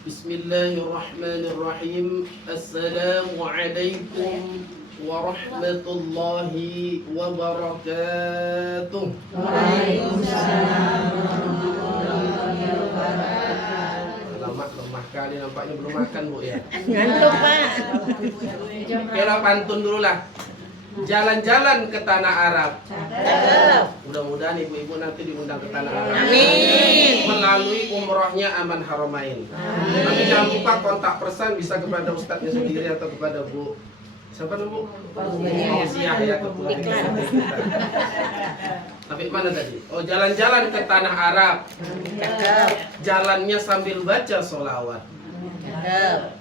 Bismillahirrahmanirrahim. Assalamualaikum warahmatullahi wabarakatuh. Waalaikumsalam warahmatullahi wabarakatuh. Lemah kali nampaknya belum makan Bu ya. Ngantuk Pak. Oke lah, pantun dulu lah. Jalan-jalan ke tanah Arab. Mudah-mudahan ibu-ibu nanti diundang ke tanah Arab. Amin. Melalui umrohnya Aman Haramain. Tapi jangan lupa kontak person bisa kepada ustadznya sendiri atau kepada Bu. Siapa Bu? Fauziah ya, ketua kita. Tapi mana tadi? Oh, jalan-jalan ke tanah Arab. Jalannya sambil baca sholawat.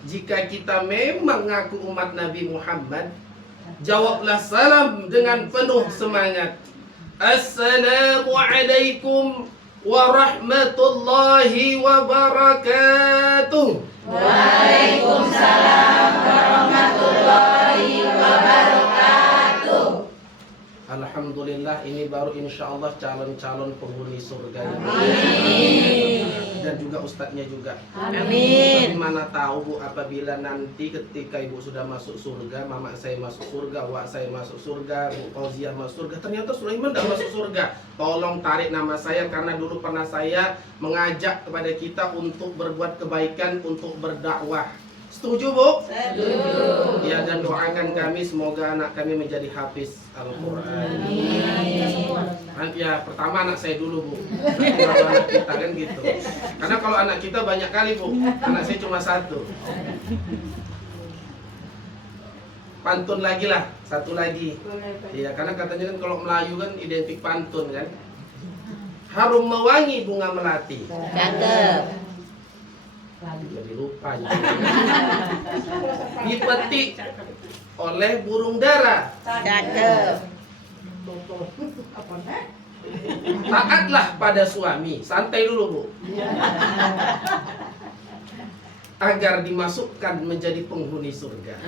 Jika kita memang ngaku umat Nabi Muhammad, jawablah salam dengan penuh semangat. Assalamualaikum warahmatullahi wabarakatuh. Waalaikumsalam warahmatullahi wabarakatuh. Alhamdulillah, ini baru insya Allah calon-calon penghuni surga. Amin. Dan juga ustadznya juga. Amin. Tapi mana tahu Bu, apabila nanti ketika ibu sudah masuk surga, mama saya masuk surga, wak saya masuk surga, Bu Fauziah masuk surga, ternyata Sulaiman tidak masuk surga. Tolong tarik nama saya, karena dulu pernah saya mengajak kepada kita untuk berbuat kebaikan, untuk berdakwah. Setuju Bu? Setuju. Ya, dan doakan kami semoga anak kami menjadi hafiz Al-Quran. Ya, pertama anak saya dulu Bu, nanti baru anak kita, kan gitu. Karena kalau anak kita banyak kali Bu, anak saya cuma satu. Pantun lagi lah, satu lagi. Iya, karena katanya kan kalau Melayu kan identik pantun kan. Harum mewangi bunga melati. Cakep. Jadi lupa ya. Dipetik oleh burung dara. Cakep. Taatlah pada suami. Santai dulu Bu, agar dimasukkan menjadi penghuni surga.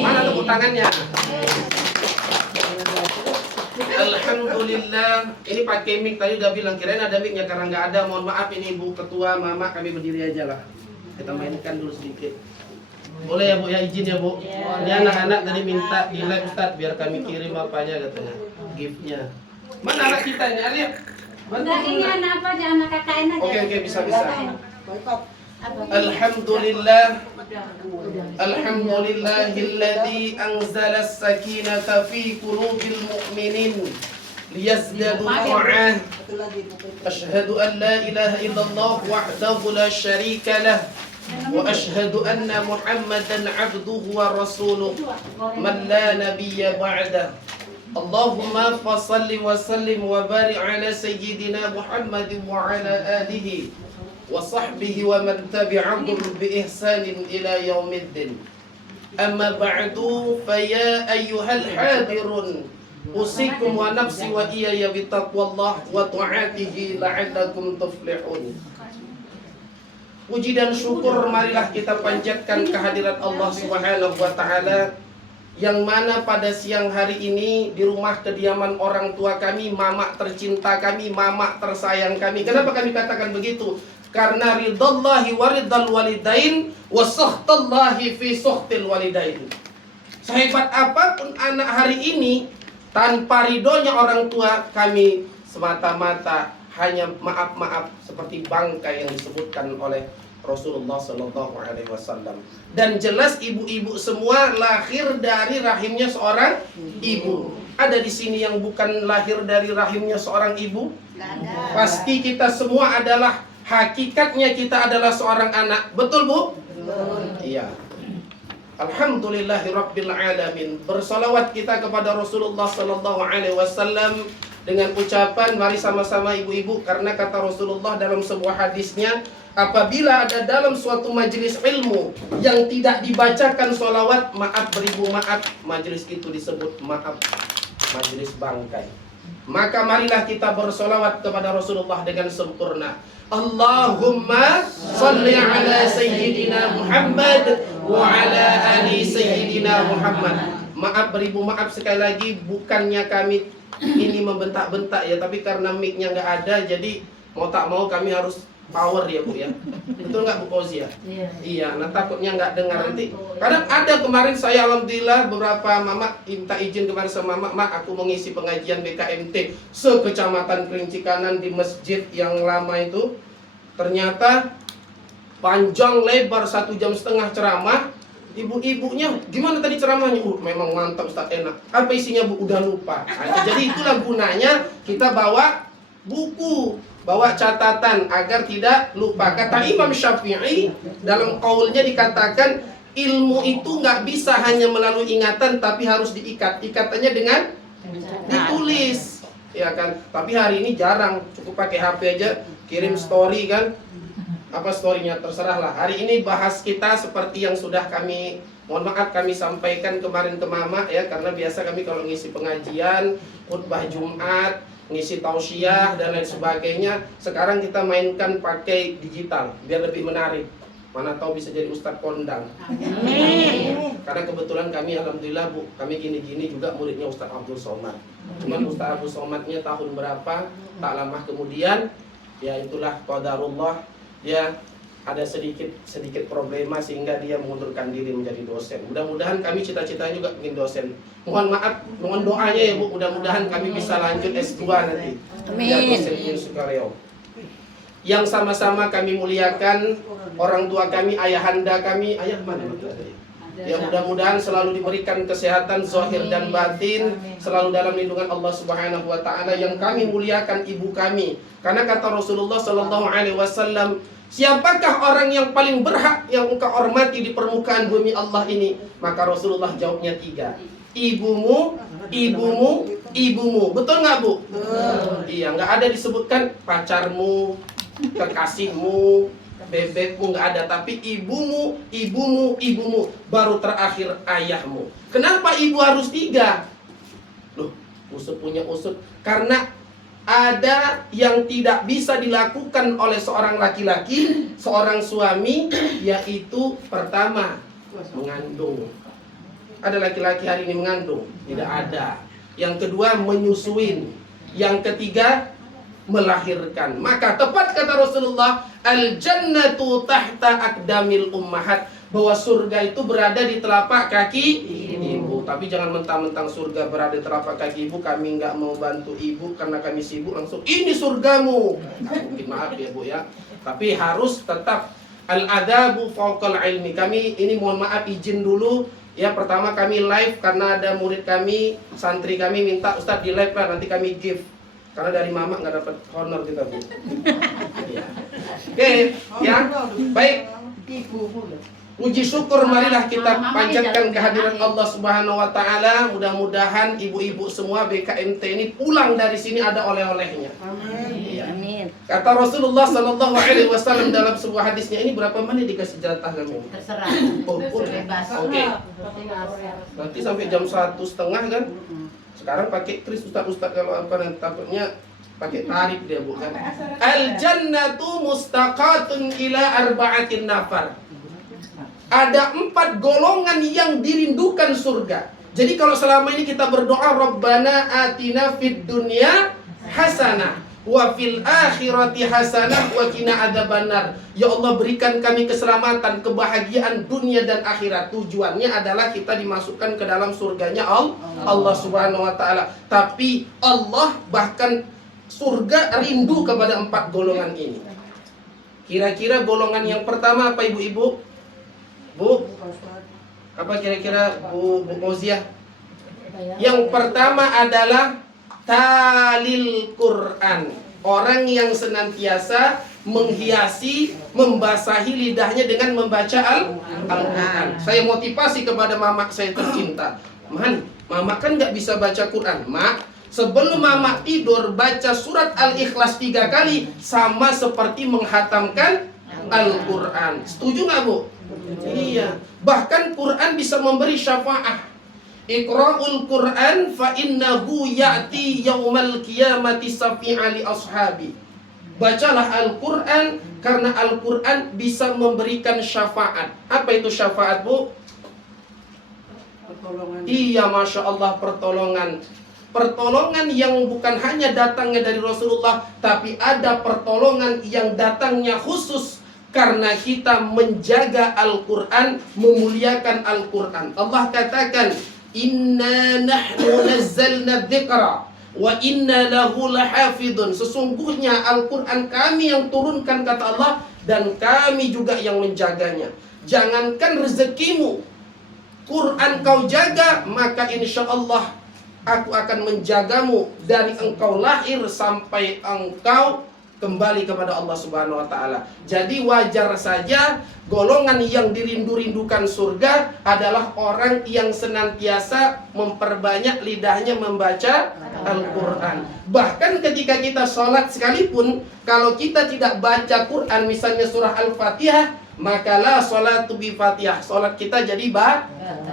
Mana tepuk tangannya? Alhamdulillah. Ini pakai mic, tadi udah bilang kirain ada micnya, karena nggak ada. Mohon maaf ini Bu Ketua, Mama, kami berdiri aja lah. Kita mainkan dulu sedikit. Boleh ya Bu ya, izin ya Bu. Ini anak-anak tadi minta di live Ustaz biar kami kirim apanya katanya, giftnya. Mana anak kita ini, Alif? Enggak, ini anak apa aja, anak KKN aja. Oke, bisa. Alhamdulillah. Alhamdulillahilladzi anzala as-sakinata fi qulubil mu'minin liyazdadu qur'an. Asyhadu an la ilaha illallah wahdahu la syarika lah wa asyhadu anna Muhammadan 'abduhu wa rasuluh man la nabiyya ba'dah. Allahumma fassalli wa sallim wa barik ala sayyidina Muhammad wa ala alihi wa sahbihi wa man tabi'ahum bi ihsanin ila yaumiddin. Amma ba'du, fa ya ayyuhal hadirun usikum wa nafsi wa iyaya bi taqwallah wa ta'atihi la'allakum tuflihun. Puji dan syukur marilah kita panjatkan kehadirat Allah Subhanahu wa taala, yang mana pada siang hari ini di rumah kediaman orang tua kami, mama tercinta kami, mama tersayang kami. Kenapa kami katakan begitu? Karena ridallahi wa ridal walidain wa sakhtallahi fi sakhtil walidain. Sehebat apapun anak hari ini, tanpa ridhonya orang tua, kami semata-mata hanya maaf-maaf seperti bangkai yang disebutkan oleh Rasulullah Sallallahu Alaihi Wasallam. Dan jelas ibu-ibu semua lahir dari rahimnya seorang ibu. Ada di sini yang bukan lahir dari rahimnya seorang ibu? Pasti kita semua adalah, hakikatnya kita adalah seorang anak. Betul Bu? Iya. Alhamdulillahirabbil alamin. Bersalawat kita kepada Rasulullah Sallallahu Alaihi Wasallam dengan ucapan, mari sama-sama ibu-ibu, karena kata Rasulullah dalam sebuah hadisnya, apabila ada dalam suatu majelis ilmu yang tidak dibacakan sholawat, maaf beribu maaf, majelis itu disebut maaf, majelis bangkai. Maka marilah kita bersolawat kepada Rasulullah dengan sempurna. Allahumma salli ala Sayyidina Muhammad wa ala ali Sayyidina Muhammad. Maaf beribu maaf sekali lagi, bukannya kami ini membentak-bentak ya, tapi karena mic-nya nggak ada, jadi mau tak mau kami harus power ya Bu ya. Betul nggak Bu Fauzi ya? Iya, nah takutnya nggak dengar nanti. Kadang ada kemarin saya alhamdulillah beberapa mama minta izin kemarin sama mama, Mak aku mengisi pengajian BKMT se-Kecamatan Kerinci Kanan di masjid yang lama itu. Ternyata panjang lebar 1,5 jam ceramah. Ibu-ibunya, gimana tadi ceramahnya? Memang mantap Ustaz, enak. Apa isinya Bu? Udah lupa. Nah, jadi itulah gunanya kita bawa buku, bawa catatan agar tidak lupa. Kata Imam Syafi'i dalam qaulnya dikatakan ilmu itu nggak bisa hanya melalui ingatan tapi harus diikat. Ikatannya dengan ditulis, ya kan? Tapi hari ini jarang, cukup pakai HP aja, kirim story kan? Apa storynya terserah lah. Hari ini bahas kita seperti yang sudah kami, mohon maaf kami sampaikan kemarin ke Mama ya, karena biasa kami kalau ngisi pengajian, khutbah Jumat, ngisi tausiah dan lain sebagainya, sekarang kita mainkan pakai digital biar lebih menarik. Mana tahu bisa jadi Ustadz kondang. Amin. Karena kebetulan kami alhamdulillah Bu, kami gini-gini juga muridnya Ustadz Abdul Somad. Cuman Ustadz Abdul Somadnya tahun berapa, tak lama kemudian, ya itulah qadarullah, ya ada sedikit problema sehingga dia mengundurkan diri menjadi dosen. Mudah-mudahan kami cita-citanya juga ingin dosen. Mohon maaf, mohon doanya ya Bu, mudah-mudahan kami bisa lanjut S2 nanti. Amin. Ya, dosen Sukareo. Yang sama-sama kami muliakan orang tua kami, ayahanda kami, ayah mana? Ya mudah-mudahan selalu diberikan kesehatan zahir dan batin, selalu dalam lindungan Allah Subhanahu wa taala. Yang kami muliakan ibu kami. Karena kata Rasulullah sallallahu alaihi wasallam, siapakah orang yang paling berhak yang engkau hormati di permukaan bumi Allah ini? Maka Rasulullah jawabnya 3. Ibumu, ibumu, ibumu. Betul nggak Bu? Betul. Iya, nggak ada disebutkan pacarmu, kekasihmu, bebekmu, nggak ada. Tapi ibumu, ibumu, ibumu. Baru terakhir ayahmu. Kenapa ibu harus 3? Loh, usut punya usut. Karena ada yang tidak bisa dilakukan oleh seorang laki-laki, seorang suami, yaitu pertama, mengandung. Ada laki-laki hari ini mengandung? Tidak ada. Yang kedua, menyusuin. Yang ketiga, melahirkan. Maka tepat kata Rasulullah, al-jannatu tahta aqdamil ummahat, bahwa surga itu berada di telapak kaki ibu. Tapi jangan mentang-mentang surga berada di telapak kaki ibu, kami nggak mau bantu ibu karena kami sibuk langsung ini surgamu. Nah, mungkin maaf ya Bu ya. Tapi harus tetap al-adabu fawqal ilmi. Kami ini mohon maaf izin dulu ya, pertama kami live karena ada murid kami, santri kami minta Ustadz di live lah, nanti kami give. Karena dari mama nggak dapat honor kita Bu. Ya. Oke, ya. Baik. Puji syukur marilah kita panjatkan kehadiran Allah Subhanahu wa taala. Mudah-mudahan ibu-ibu semua BKMT ini pulang dari sini ada oleh-olehnya. Amin. Amin. Kata Rasulullah sallallahu alaihi wasallam dalam sebuah hadisnya, ini berapa menit dikasih jatah kamu? Terserah. Oh, Bebas. Oke. Nanti sampai jam 1:30 kan? Sekarang pakai kris Ustaz kalau apa nanti takutnya pakai tarif dia bukan. Al jannatu mustaqatun ila arba'atin nafar. Ada 4 golongan yang dirindukan surga. Jadi kalau selama ini kita berdoa Rabbana atina fid dunya hasanah wa fil akhirati hasanah wa qina adzabannar. Ya Allah, berikan kami keselamatan, kebahagiaan dunia dan akhirat. Tujuannya adalah kita dimasukkan ke dalam surganya Allah Subhanahu wa taala. Tapi Allah bahkan surga rindu kepada 4 golongan ini. Kira-kira golongan yang pertama apa ibu-ibu? Bu, apa kira-kira Bu Fauziah? Yang pertama adalah talil Quran. Orang yang senantiasa menghiasi, membasahi lidahnya dengan membaca Al-Quran. Saya motivasi kepada mama saya tercinta. Mama kan nggak bisa baca Quran. Mak, sebelum mama tidur baca surat Al-Ikhlas 3 kali, sama seperti menghatamkan Al-Quran. Setuju nggak Bu? Iya. Bahkan Quran bisa memberi syafaat. Iqra'ul Quran fa innahu ya'ti yaumal qiyamati syafi'a li ashabi. Bacalah Al-Quran karena Al-Quran bisa memberikan syafaat. Apa itu syafaat Bu? Pertolongan. Iya, Masya Allah, pertolongan. pertolongan yang bukan hanya datangnya dari Rasulullah, tapi ada pertolongan yang datangnya khusus karena kita menjaga Al-Quran, memuliakan Al-Quran. Allah katakan, Inna nahnu nazzalna dzikra wa inna lahu lahafidun. Sesungguhnya Al-Quran kami yang turunkan, kata Allah, dan kami juga yang menjaganya. Jangankan rezekimu, Quran kau jaga, maka insya Allah aku akan menjagamu dari engkau lahir sampai engkau kembali kepada Allah Subhanahu wa taala. Jadi wajar saja golongan yang dirindu-rindukan surga adalah orang yang senantiasa memperbanyak lidahnya membaca Al-Quran. Bahkan ketika kita sholat sekalipun, kalau kita tidak baca Quran, misalnya surah Al-Fatihah, maka la sholatu bi Fatihah, sholat kita jadi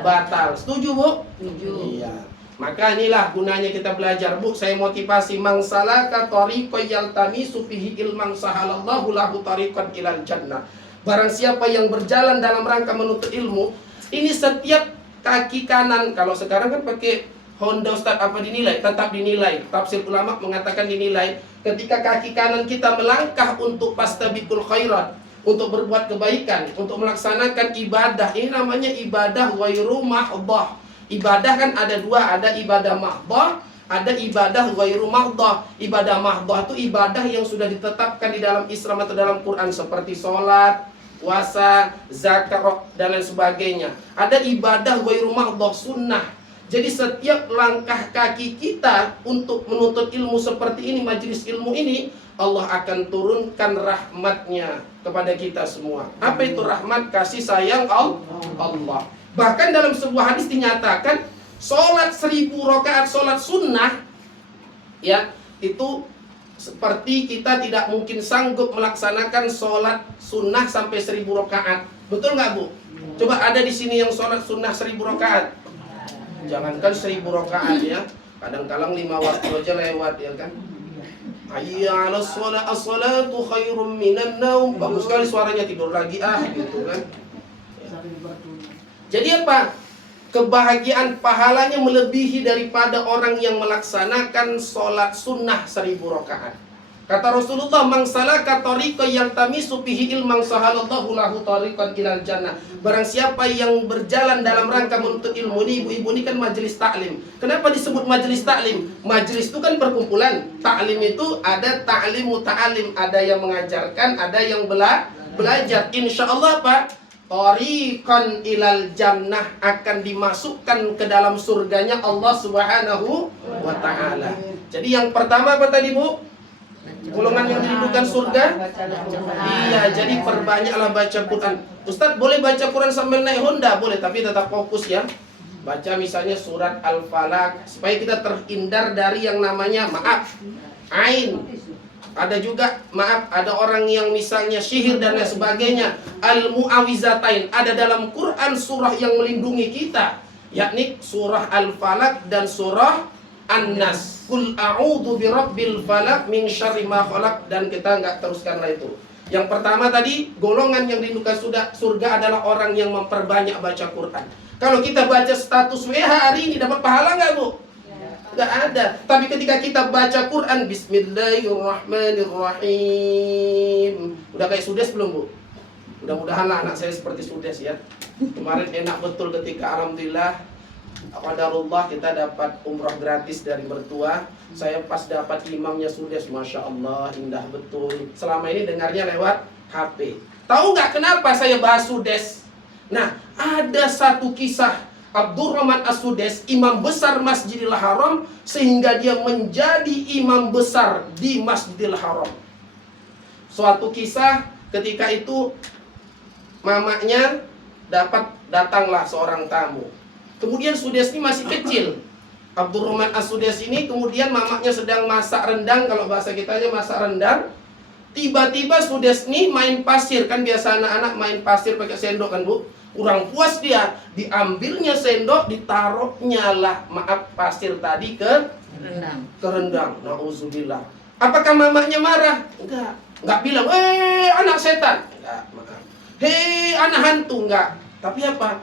batal. Setuju, Bu? Setuju. Iya. Maka inilah gunanya kita belajar, Bu. Saya motivasi, mangsalaka tariqan yaltamisu fihi ilman sahalallahu lahu tariqan ilal jannah. Barang siapa yang berjalan dalam rangka menuntut ilmu, ini setiap kaki kanan, kalau sekarang kan pakai Honda Ustaz, apa dinilai? Tetap dinilai. Tafsir ulama mengatakan dinilai ketika kaki kanan kita melangkah untuk fastabiqul khairat, untuk berbuat kebaikan, untuk melaksanakan ibadah. Ini namanya ibadah ghairu mahdhah. Ibadah kan ada dua, ada ibadah mahdhah, ada ibadah ghairu mahdhah. Ibadah mahdhah itu ibadah yang sudah ditetapkan di dalam Islam atau dalam Quran, seperti sholat, puasa, zakat, dan lain sebagainya. Ada ibadah ghairu mahdhah, sunnah. Jadi setiap langkah kaki kita untuk menuntut ilmu seperti ini, majelis ilmu ini, Allah akan turunkan rahmatnya kepada kita semua. Apa itu rahmat? Kasih sayang Allah. Bahkan dalam sebuah hadis dinyatakan, sholat 1000 rakaat, sholat sunnah, ya, itu seperti kita tidak mungkin sanggup melaksanakan sholat sunnah sampai 1000 rakaat. Betul nggak, Bu? Coba ada di sini yang sholat sunnah 1000 rakaat. Jangankan 1000 rakaat ya, kadang-kadang 5 waktu aja lewat ya kan. Hayya 'alas shalah, as-salatu khairum minan naum. Bagus sekali suaranya, tidur lagi gitu kan. Jadi apa? Kebahagiaan pahalanya melebihi daripada orang yang melaksanakan sholat sunnah 1000 rakaat. Kata Rasulullah, "Man salaka tariqan yaltamisu fihi ilman sahalallahu lahu tariqan ilal jannah." Barang siapa yang berjalan dalam rangka menuntut ilmu, ini ibu-ibu ini kan majelis taklim. Kenapa disebut majelis taklim? Majelis itu kan perkumpulan. Taklim itu ada ta'lim muta'alim, ada yang mengajarkan, ada yang belajar. Insya Allah Pak, tariqan ilal jannah, akan dimasukkan ke dalam surganya Allah Subhanahu wa ta'ala. Jadi yang pertama apa tadi, Bu? Golongan yang dirindukan surga? Iya, jadi perbanyaklah baca Quran. Ustaz, boleh baca Quran sambil naik Honda? Boleh, tapi tetap fokus ya. Baca misalnya surat Al-Falaq, supaya kita terhindar dari yang namanya ain. Ada juga, ada orang yang misalnya sihir dan lain sebagainya. Al-Mu'awizatain, ada dalam Quran surah yang melindungi kita, yakni surah Al-Falaq dan surah An-Nas. Qul a'udzu birabbil falaq min syarri ma khalaq, dan kita nggak teruskanlah itu. Yang pertama tadi, golongan yang rindukan surga adalah orang yang memperbanyak baca Quran. Kalau kita baca status WH hari ini, dapat pahala nggak, Bu? Nggak ada. Tapi ketika kita baca Quran, Bismillahirrahmanirrahim, udah kayak Sudes belum, Bu? Mudah-mudahan lah anak saya seperti Sudes ya. Kemarin enak betul ketika alhamdulillah qadarullah kita dapat umroh gratis dari mertua. Saya pas dapat imamnya Sudes, Masya Allah, indah betul. Selama ini dengarnya lewat HP. Tahu nggak kenapa saya bahas Sudes? Nah, ada satu kisah Abdurrahman As-Sudes, imam besar Masjidil Haram, sehingga dia menjadi imam besar di Masjidil Haram. Suatu kisah, ketika itu mamanya datanglah seorang tamu. Kemudian Sudes ini masih kecil. Abdurrahman As-Sudes ini kemudian mamanya sedang masak rendang, kalau bahasa kitanya masak rendang. Tiba-tiba Sudes ini main pasir, kan biasa anak-anak main pasir pakai sendok kan, Bu? Kurang puas dia, diambilnya sendok, ditaruhnya lah pasir tadi ke rendang. Nauzubillah. Apakah mamanya marah? Enggak bilang, anak setan. Enggak, maaf. Hei, anak hantu. Enggak. Tapi apa?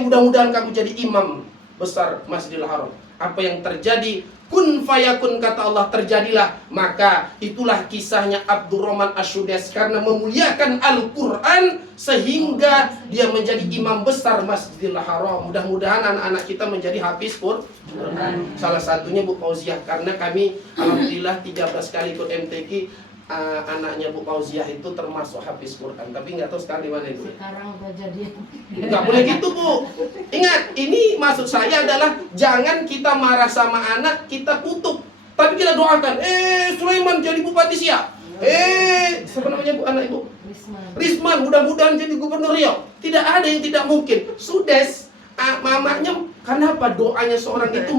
Mudah-mudahan kamu jadi imam besar Masjidil Haram. Apa yang terjadi, kun fayakun, kata Allah, terjadilah. Maka itulah kisahnya Abdurrahman Asy-Sudais, karena memuliakan Al-Quran sehingga dia menjadi imam besar Masjidil Haram. Mudah-mudahan anak-anak kita menjadi hafiz Quran. Salah satunya Bu Fauziah, karena kami alhamdulillah 13 kali ikut MTQ. Anaknya Bu Fauziah itu termasuk hafiz Quran, tapi nggak tahu sekarang di mana itu. Sekarang udah jadi. Nggak boleh gitu, Bu. Ingat, ini maksud saya adalah jangan kita marah sama anak, kita kutuk, tapi kita doakan. Sulaiman jadi bupati Siak. Siapa namanya Bu anak Ibu? Risman, mudah-mudahan jadi gubernur Riau. Tidak ada yang tidak mungkin. Sudais, mamanya, kenapa doanya seorang itu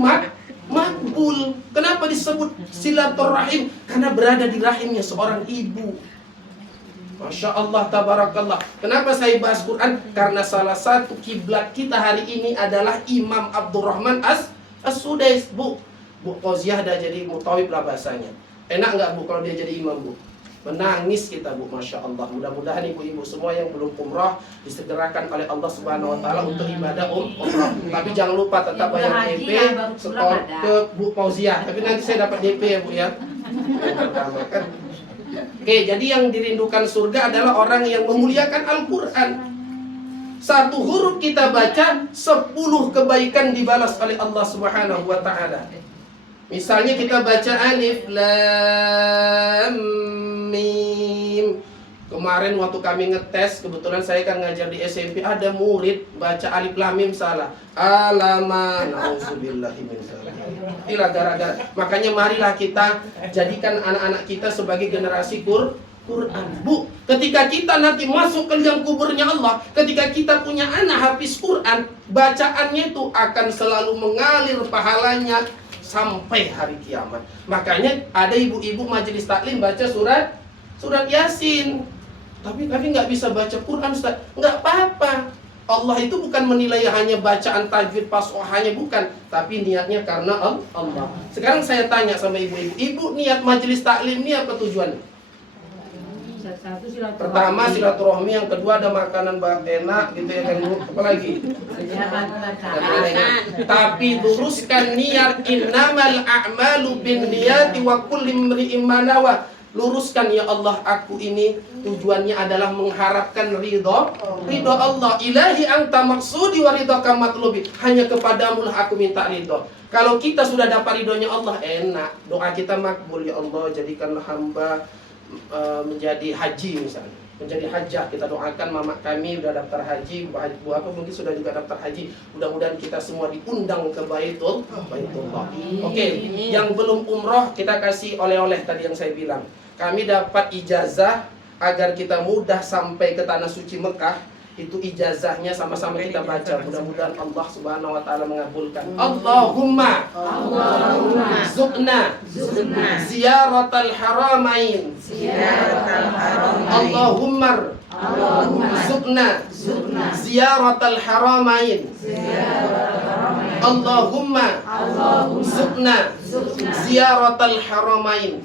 makbul? Kenapa disebut silaturahim? Karena berada di rahimnya seorang ibu. Masya Allah, tabarakallah. Kenapa saya bahas Quran? Karena salah satu kiblat kita hari ini adalah Imam Abdurrahman As-Sudais. Bu Fauziah dah jadi mutawib lah bahasanya. Enak nggak Bu kalau dia jadi imam, Bu? Menangis kita, Bu, Masya Allah. Mudah-mudahan ibu-ibu semua yang belum umrah disegerakan oleh Allah Subhanahu Wa Taala untuk ibadah umrah. Tapi jangan lupa tetap bayar DP setor ke Bu Fauziah. Tapi nanti saya dapat DP ya, Bu, ya. Oke, jadi yang dirindukan surga adalah orang yang memuliakan Al-Quran. Satu huruf kita baca, 10 kebaikan dibalas oleh Allah Subhanahu Wa Taala. Misalnya kita baca alif lam mim. Kemarin waktu kami ngetes, kebetulan saya kan ngajar di SMP, ada murid baca alif lam mim salah. Alama, nauzubillahi min dzalik. Inilah gara-gara. Makanya marilah kita jadikan anak-anak kita sebagai generasi Quran. Bu, ketika kita nanti masuk ke liang kuburnya Allah, ketika kita punya anak hafiz Quran, bacaannya itu akan selalu mengalir pahalanya sampai hari kiamat. Makanya ada ibu-ibu majelis taklim baca surat Yasin, tapi nggak bisa baca Quran, Ustaz. Nggak apa-apa. Allah itu bukan menilai hanya bacaan tajwid hanya bukan, tapi niatnya karena Allah. Sekarang saya tanya sama ibu-ibu, ibu niat majelis taklim ini apa tujuannya? Pertama silaturahmi, yang kedua ada makanan enak gitu ya kan, Bu. Apa lagi? Tapi luruskan niat, innamal a'malu binniyati wa kulli imri'in ma nawa. Luruskan, ya Allah, aku ini tujuannya adalah mengharapkan ridho Allah. Ilahi anta maksudi wa ridhaka matlubi. Hanya kepadamu lah aku minta ridho. Kalau kita sudah dapat ridhonya Allah, enak. Doa kita makbul, ya Allah, jadikanlah hamba menjadi haji misalnya, menjadi hajjah. Kita doakan mama kami udah daftar haji, Bu aku mungkin sudah juga daftar haji. Mudah-mudahan kita semua diundang ke Baitullah. Oke, yang belum umroh kita kasih oleh-oleh tadi yang saya bilang. Kami dapat ijazah agar kita mudah sampai ke tanah suci Mekah. Itu ijazahnya sama-sama kita baca. Mudah-mudahan Allah Subhanahu Wa Taala mengabulkan. Allahumma zuqna ziyaratal haramain. Allahumma zuqna ziyaratal haramain. Allahumma zuqna ziyaratal haramain.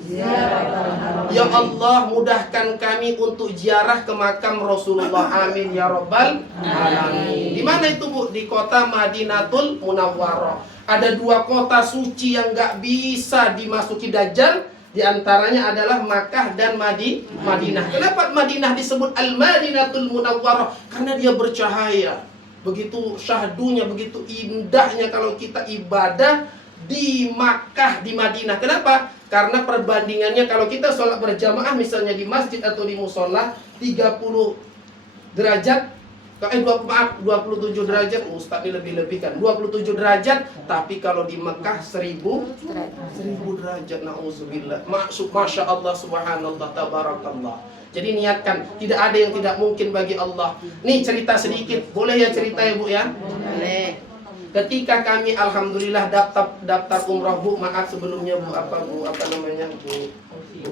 Ya Allah, mudahkan kami untuk ziarah ke makam Rasulullah. Amin ya rabbal alamin. Di mana itu, Bu? Di kota Madinatul Munawwarah. Ada 2 kota suci yang nggak bisa dimasuki Dajjal. Di antaranya adalah Makkah dan Madinah. Kenapa Madinah disebut Al-Madinatul Munawwarah? Karena dia bercahaya. Begitu syahdunya, begitu indahnya kalau kita ibadah di Makkah, di Madinah. Kenapa? Karena perbandingannya kalau kita sholat berjamaah misalnya di masjid atau di musola 30 derajat, 27 derajat, Ustaz ini lebih-lebihkan 27 derajat, tapi kalau di Mekah 1000 derajat. Na'udzubillah. Masya Allah, subhanallah, tabarakallah. Jadi niatkan, tidak ada yang tidak mungkin bagi Allah. Nih cerita sedikit, boleh ya cerita ya, Bu ya? Boleh. Ketika kami alhamdulillah daftar umrah, Bu, maaf sebelumnya Bu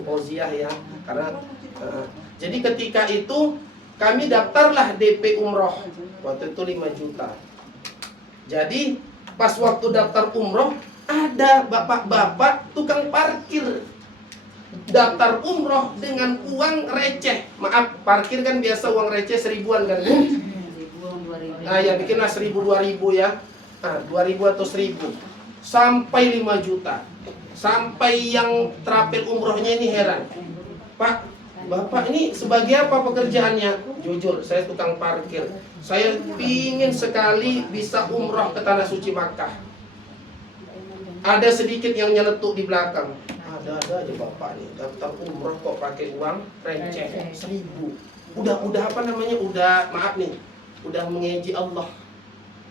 Fauziah ya, karena jadi ketika itu kami daftarlah DP umroh, waktu itu 5 juta. Jadi pas waktu daftar umroh ada bapak-bapak tukang parkir daftar umroh dengan uang receh. Maaf, parkir kan biasa uang receh 1000-an kan, Bu? Nah ya bikinlah 1000, 2000 ya. 2000 atau 1000. sampai 5 juta. Sampai yang terapil umrohnya ini heran. Pak, Bapak ini sebagai apa pekerjaannya? Jujur, saya tukang parkir. Saya pingin sekali bisa umroh ke Tanah Suci Makkah. Ada sedikit yang nyeletuk di belakang. Ada aja Bapak nih, daftar umroh kok pakai uang receh 1.000. Udah apa namanya? Udah, maaf nih, udah mengeji Allah.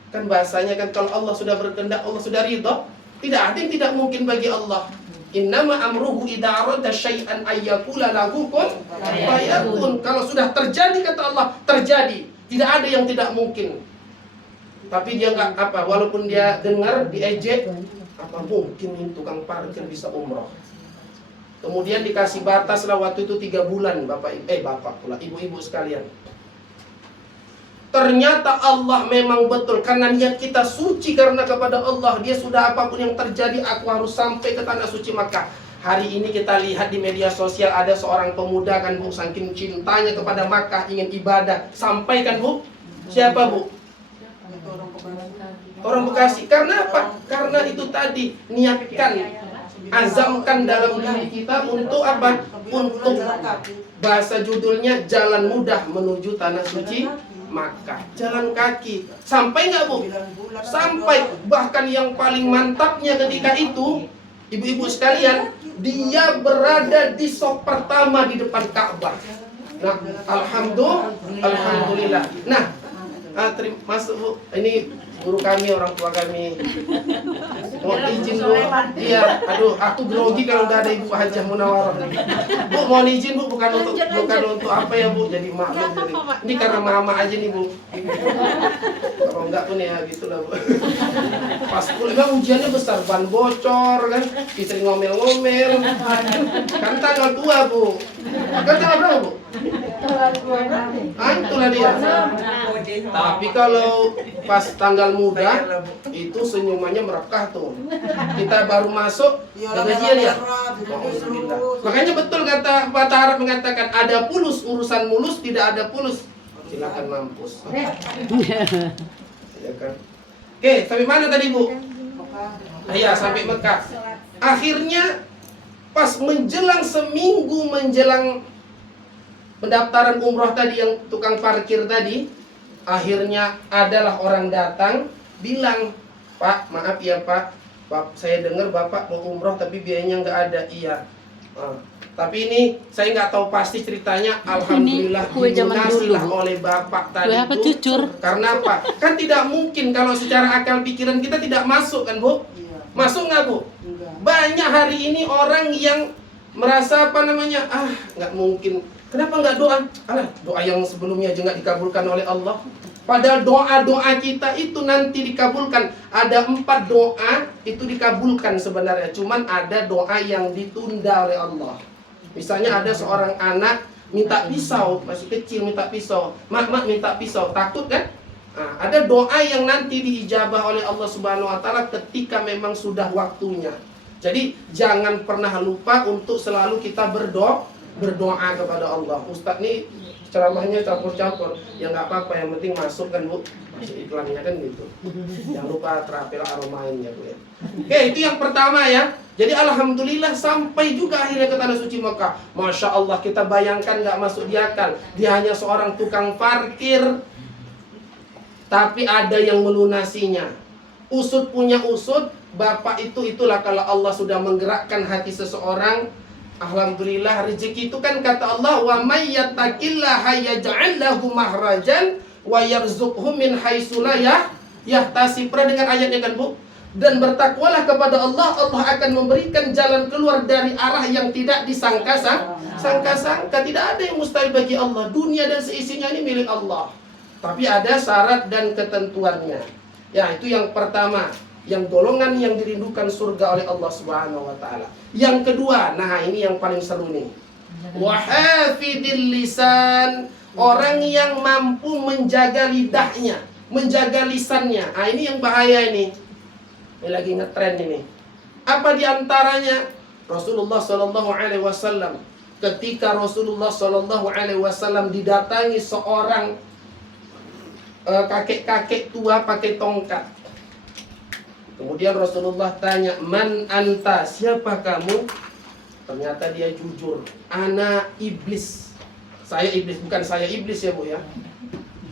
Kan bahasanya kan kalau Allah sudah berkehendak, Allah sudah ridho. Tidak ada yang tidak mungkin bagi Allah. Innama amruhu idza arada syai'an ayyakula lahu kun fayakun. Kalau sudah terjadi kata Allah, terjadi. Tidak ada yang tidak mungkin. Tapi dia enggak apa, walaupun dia dengar diejek, apa mungkin ini tukang parkir bisa umroh. Kemudian dikasih batas lah waktu itu 3 bulan bapak pula ibu-ibu sekalian. Ternyata Allah memang betul, karena niat kita suci karena kepada Allah. Dia sudah apapun yang terjadi, aku harus sampai ke Tanah Suci Makkah. Hari ini kita lihat di media sosial ada seorang pemuda kan Bu, saking cintanya kepada Makkah, ingin ibadah. Sampai kan Bu? Siapa Bu? Orang Bekasi. Karena apa? Karena itu tadi, niatkan, azamkan dalam diri kita untuk apa? Untuk bahasa judulnya jalan mudah menuju Tanah Suci Makkah. Jalan kaki. Sampai nggak Bu? Sampai. Bahkan yang paling mantapnya ketika itu, ibu-ibu sekalian, dia berada di sop pertama di depan Ka'bah. Nah, alhamdulillah. Nah, masuk Bu. Ini guru kami, orang tua kami. Mau izin Bu? Iya. Aduh, aku grogi kalau udah ada Ibu Hajah Munawarah. Bu, mau izin Bu, bukan untuk apa ya Bu? Jadi maklum jadi. Ini karena mama aja nih Bu. Kalau enggak pun ya gitulah Bu. Pas pulang ujiannya besar, ban bocor kan, istri ngomel-ngomel. Kan tanggal 2 Bu. Kan tanggal berapa Bu? Itulah dia. Tapi kalau pas tanggal muda itu senyumannya merekah tuh. Kita baru masuk gajian ya. Makanya betul kata Pak Arab mengatakan ada pulus, urusan mulus tidak ada pulus. Silakan mampus. Ya kan? Oke, sampai mana tadi Bu? Iya, sampai Mekah. Akhirnya pas menjelang seminggu menjelang pendaftaran umroh tadi yang tukang parkir tadi, akhirnya adalah orang datang bilang, Pak, maaf ya Pak, saya dengar Bapak mau umroh tapi biayanya nggak ada. Iya. Tapi ini saya nggak tahu pasti ceritanya. Alhamdulillah dilunasilah oleh Bapak tadi itu. Karena apa? Kan tidak mungkin kalau secara akal pikiran kita tidak masuk kan Bu? Masuk nggak Bu? Banyak hari ini orang yang merasa apa namanya, nggak mungkin. Kenapa nggak doa? Doa yang sebelumnya aja nggak dikabulkan oleh Allah. Padahal doa-doa kita itu nanti dikabulkan. Ada 4 doa itu dikabulkan sebenarnya. Cuman ada doa yang ditunda oleh Allah. Misalnya ada seorang anak minta pisau, masih kecil minta pisau. Mak minta pisau, takut kan? Nah, ada doa yang nanti diijabah oleh Allah Subhanahu wa taala ketika memang sudah waktunya. Jadi jangan pernah lupa untuk selalu kita berdoa kepada Allah. Ustadz nih ceramahnya campur-campur, ya nggak apa-apa, yang penting masuk kan Bu, masuk iklannya kan gitu. Jangan lupa terapil aromain ya Bu ya. Oke, itu yang pertama ya. Jadi alhamdulillah sampai juga akhirnya ke Tanah Suci Mekah. Masya Allah, kita bayangkan nggak masuk di akal. Dia hanya seorang tukang parkir, tapi ada yang melunasinya. Usut punya usut, Bapak itulah kalau Allah sudah menggerakkan hati seseorang. Alhamdulillah, rezeki itu kan kata Allah, wa may yattaqillaha yaj'al lahu mahrajan wa yarzuqhu min haitsu la yahtasib. Pernah dengar ayatnya kan Bu? Dan bertakwalah kepada Allah, Allah akan memberikan jalan keluar dari arah yang tidak disangka-sangka. Tidak ada yang mustahil bagi Allah. Dunia dan seisinya ini milik Allah. Tapi ada syarat dan ketentuannya. Ya, itu yang pertama. Yang golongan yang dirindukan surga oleh Allah Subhanahu wa taala. Yang kedua, nah ini yang paling seru nih. Wa hafidil lisan, orang yang mampu menjaga lidahnya, menjaga lisannya. Nah, ini yang bahaya ini. Ini lagi ngetren ini. Apa diantaranya? Rasulullah Shallallahu Alaihi Wasallam. Ketika Rasulullah Shallallahu Alaihi Wasallam didatangi seorang kakek-kakek tua pakai tongkat. Kemudian Rasulullah tanya, "Man anta? Siapa kamu?" Ternyata dia jujur, "Ana iblis." Saya iblis, bukan saya iblis ya Bu ya.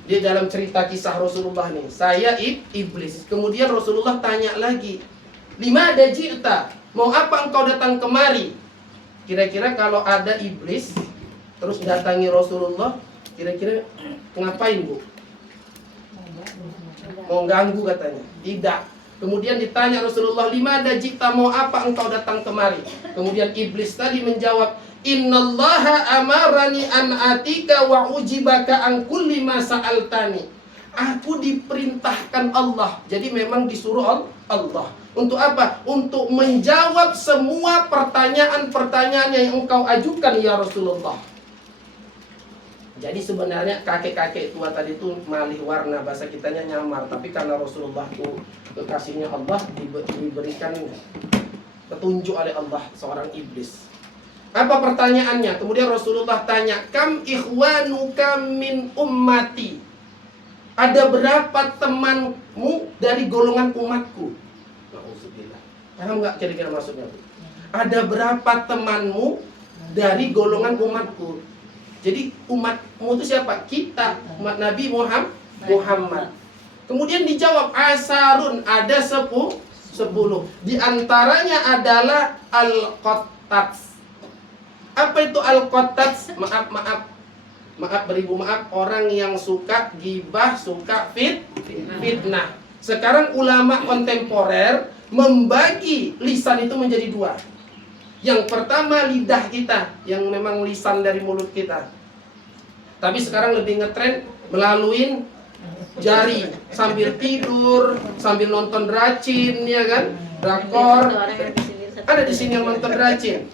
Dia dalam cerita kisah Rasulullah nih, saya iblis. Kemudian Rasulullah tanya lagi, "Lima ada ji'ta? Mau apa engkau datang kemari?" Kira-kira kalau ada iblis terus datangi Rasulullah, kira-kira ngapain Bu? Mau ganggu katanya. Tidak. Kemudian ditanya Rasulullah, "Lima ada ji'ta? Mau apa engkau datang kemari?" Kemudian iblis tadi menjawab, "Innallaha amarani an atika wa ujibaka an kulli ma sa'altani." Aku diperintahkan Allah. Jadi memang disuruh Allah. Untuk apa? Untuk menjawab semua pertanyaan-pertanyaan yang engkau ajukan ya Rasulullah. Jadi sebenarnya kakek-kakek tua tadi itu malih warna, bahasa kitanya nyamar. Tapi karena Rasulullah itu kekasihnya Allah, diberikan petunjuk oleh Allah seorang iblis. Apa pertanyaannya? Kemudian Rasulullah tanya, "Kam ikhwanuka min ummati?" Ada berapa temanmu dari golongan umatku? Nauzubillah. Paham nggak kira-kira maksudnya? Ada berapa temanmu dari golongan umatku? Jadi umatmu itu siapa? Kita, umat Nabi Muhammad. Kemudian dijawab, "Asarun." Ada 10. Di antaranya adalah al-qattats. Apa itu al-qattats? Maaf beribu maaf, orang yang suka gibah, suka fitnah. Sekarang ulama kontemporer membagi lisan itu menjadi dua. Yang pertama lidah kita, yang memang lisan dari mulut kita. Tapi sekarang lebih ngetren melalui jari, sambil tidur, sambil nonton dracin, ya kan? Drakor. Ada di sini yang nonton dracin.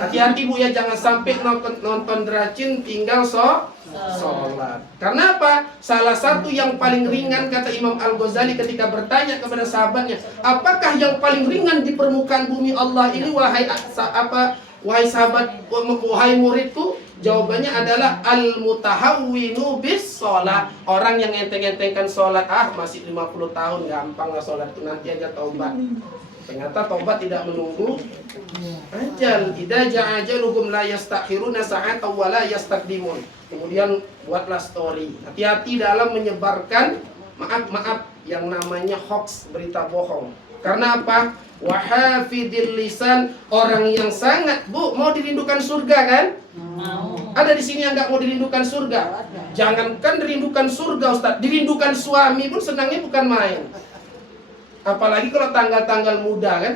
Hati-hati Bu ya, jangan sampai nonton dracin tinggal sholat. Karena apa? Salah satu yang paling ringan, kata Imam Al-Ghazali ketika bertanya kepada sahabatnya, "Apakah yang paling ringan di permukaan bumi Allah ini wahai sahabat, wahai muridku?" Jawabannya adalah al-mutahawwinu bis sholat. Orang yang enteng-entengkan sholat, masih 50 tahun gampang lah sholat itu, nanti aja taubat. Ternyata taubat tidak menunggu ajal. Idza ja'a ajaluhum la yastakhiruna sa'atan wa la yastaqdimun. Kemudian buatlah story. Hati-hati dalam menyebarkan maaf yang namanya hoax, berita bohong. Karena apa? Wahafidil lisan, orang yang sangat mau dirindukan surga kan? Ada di sini yang nggak mau dirindukan surga. Jangankan dirindukan surga Ustaz, dirindukan suami pun senangnya bukan main. Apalagi kalau tanggal-tanggal muda kan.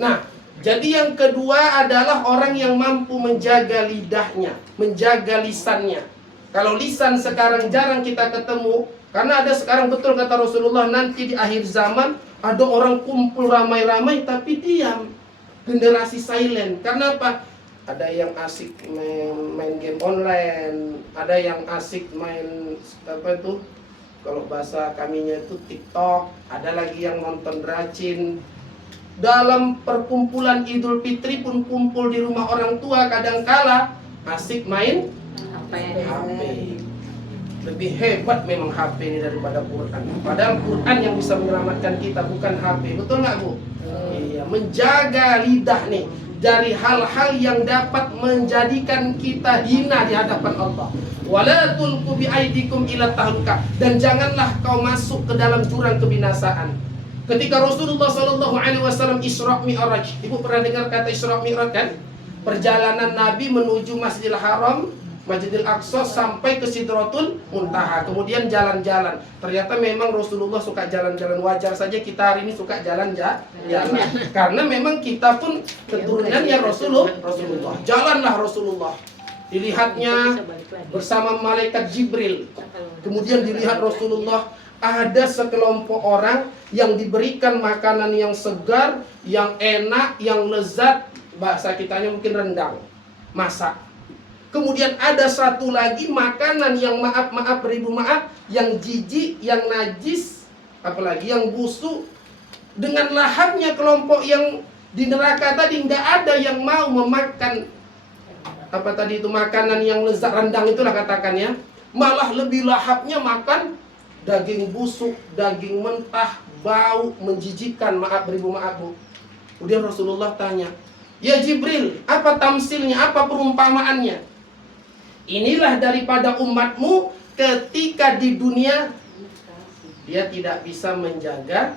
Nah, jadi yang kedua adalah orang yang mampu menjaga lidahnya, menjaga lisannya. Kalau lisan sekarang jarang kita ketemu, karena ada sekarang betul kata Rasulullah, nanti di akhir zaman ada orang kumpul ramai-ramai tapi diam. Generasi silent. Karena apa? Ada yang asik main game online, ada yang asik main apa itu? Kalau bahasa kaminya itu TikTok, ada lagi yang nonton dracin. Dalam perkumpulan Idul Fitri pun kumpul di rumah orang tua, kadangkala asik main HP. Lebih hebat memang HP ini daripada Quran. Padahal Quran yang bisa menyelamatkan kita, bukan HP. Betul nggak Bu? Iya, menjaga lidah nih dari hal-hal yang dapat menjadikan kita hina di hadapan Allah. Wala tulqu biaidikum ila tahluka, dan janganlah kau masuk ke dalam jurang kebinasaan. Ketika Rasulullah SAW Isra Mi'raj, Ibu pernah dengar kata Isra Mi'raj kan? Perjalanan Nabi menuju Masjidil Haram, Masjidil Aqsa sampai ke Sidratul Muntaha. Kemudian jalan-jalan. Ternyata memang Rasulullah suka jalan-jalan. Wajar saja kita hari ini suka jalan-jalan. Karena memang kita pun keturunannya Rasulullah. Jalanlah Rasulullah. Dilihatnya bersama malaikat Jibril. Kemudian dilihat Rasulullah, ada sekelompok orang yang diberikan makanan yang segar, yang enak, yang lezat. Bahasa kitanya mungkin rendang, masak. Kemudian ada satu lagi makanan yang maaf yang jijik, yang najis, apalagi yang busuk. Dengan lahapnya kelompok yang di neraka tadi, nggak ada yang mau memakan apa tadi itu makanan yang lezat, rendang itulah katakan ya. Malah lebih lahapnya makan daging busuk, daging mentah, bau menjijikkan, maaf beribu maaf Bu. Kemudian Rasulullah tanya, "Ya Jibril, apa tamsilnya, apa perumpamaannya?" Inilah daripada umatmu ketika di dunia dia tidak bisa menjaga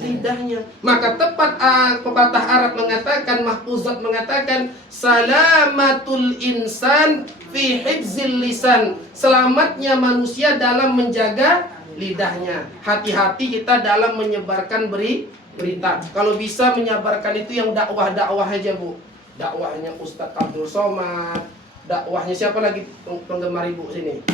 lidahnya. Maka tepat pepatah Arab mengatakan, mahfuzat mengatakan, salamatul insan fi hifzil lisan. Selamatnya manusia dalam menjaga lidahnya. Hati-hati kita dalam menyebarkan berita. Kalau bisa menyebarkan itu yang dakwah-dakwah aja Bu. Dakwahnya Ustadz Abdul Somad, dakwahnya siapa lagi penggemar Ibu sini?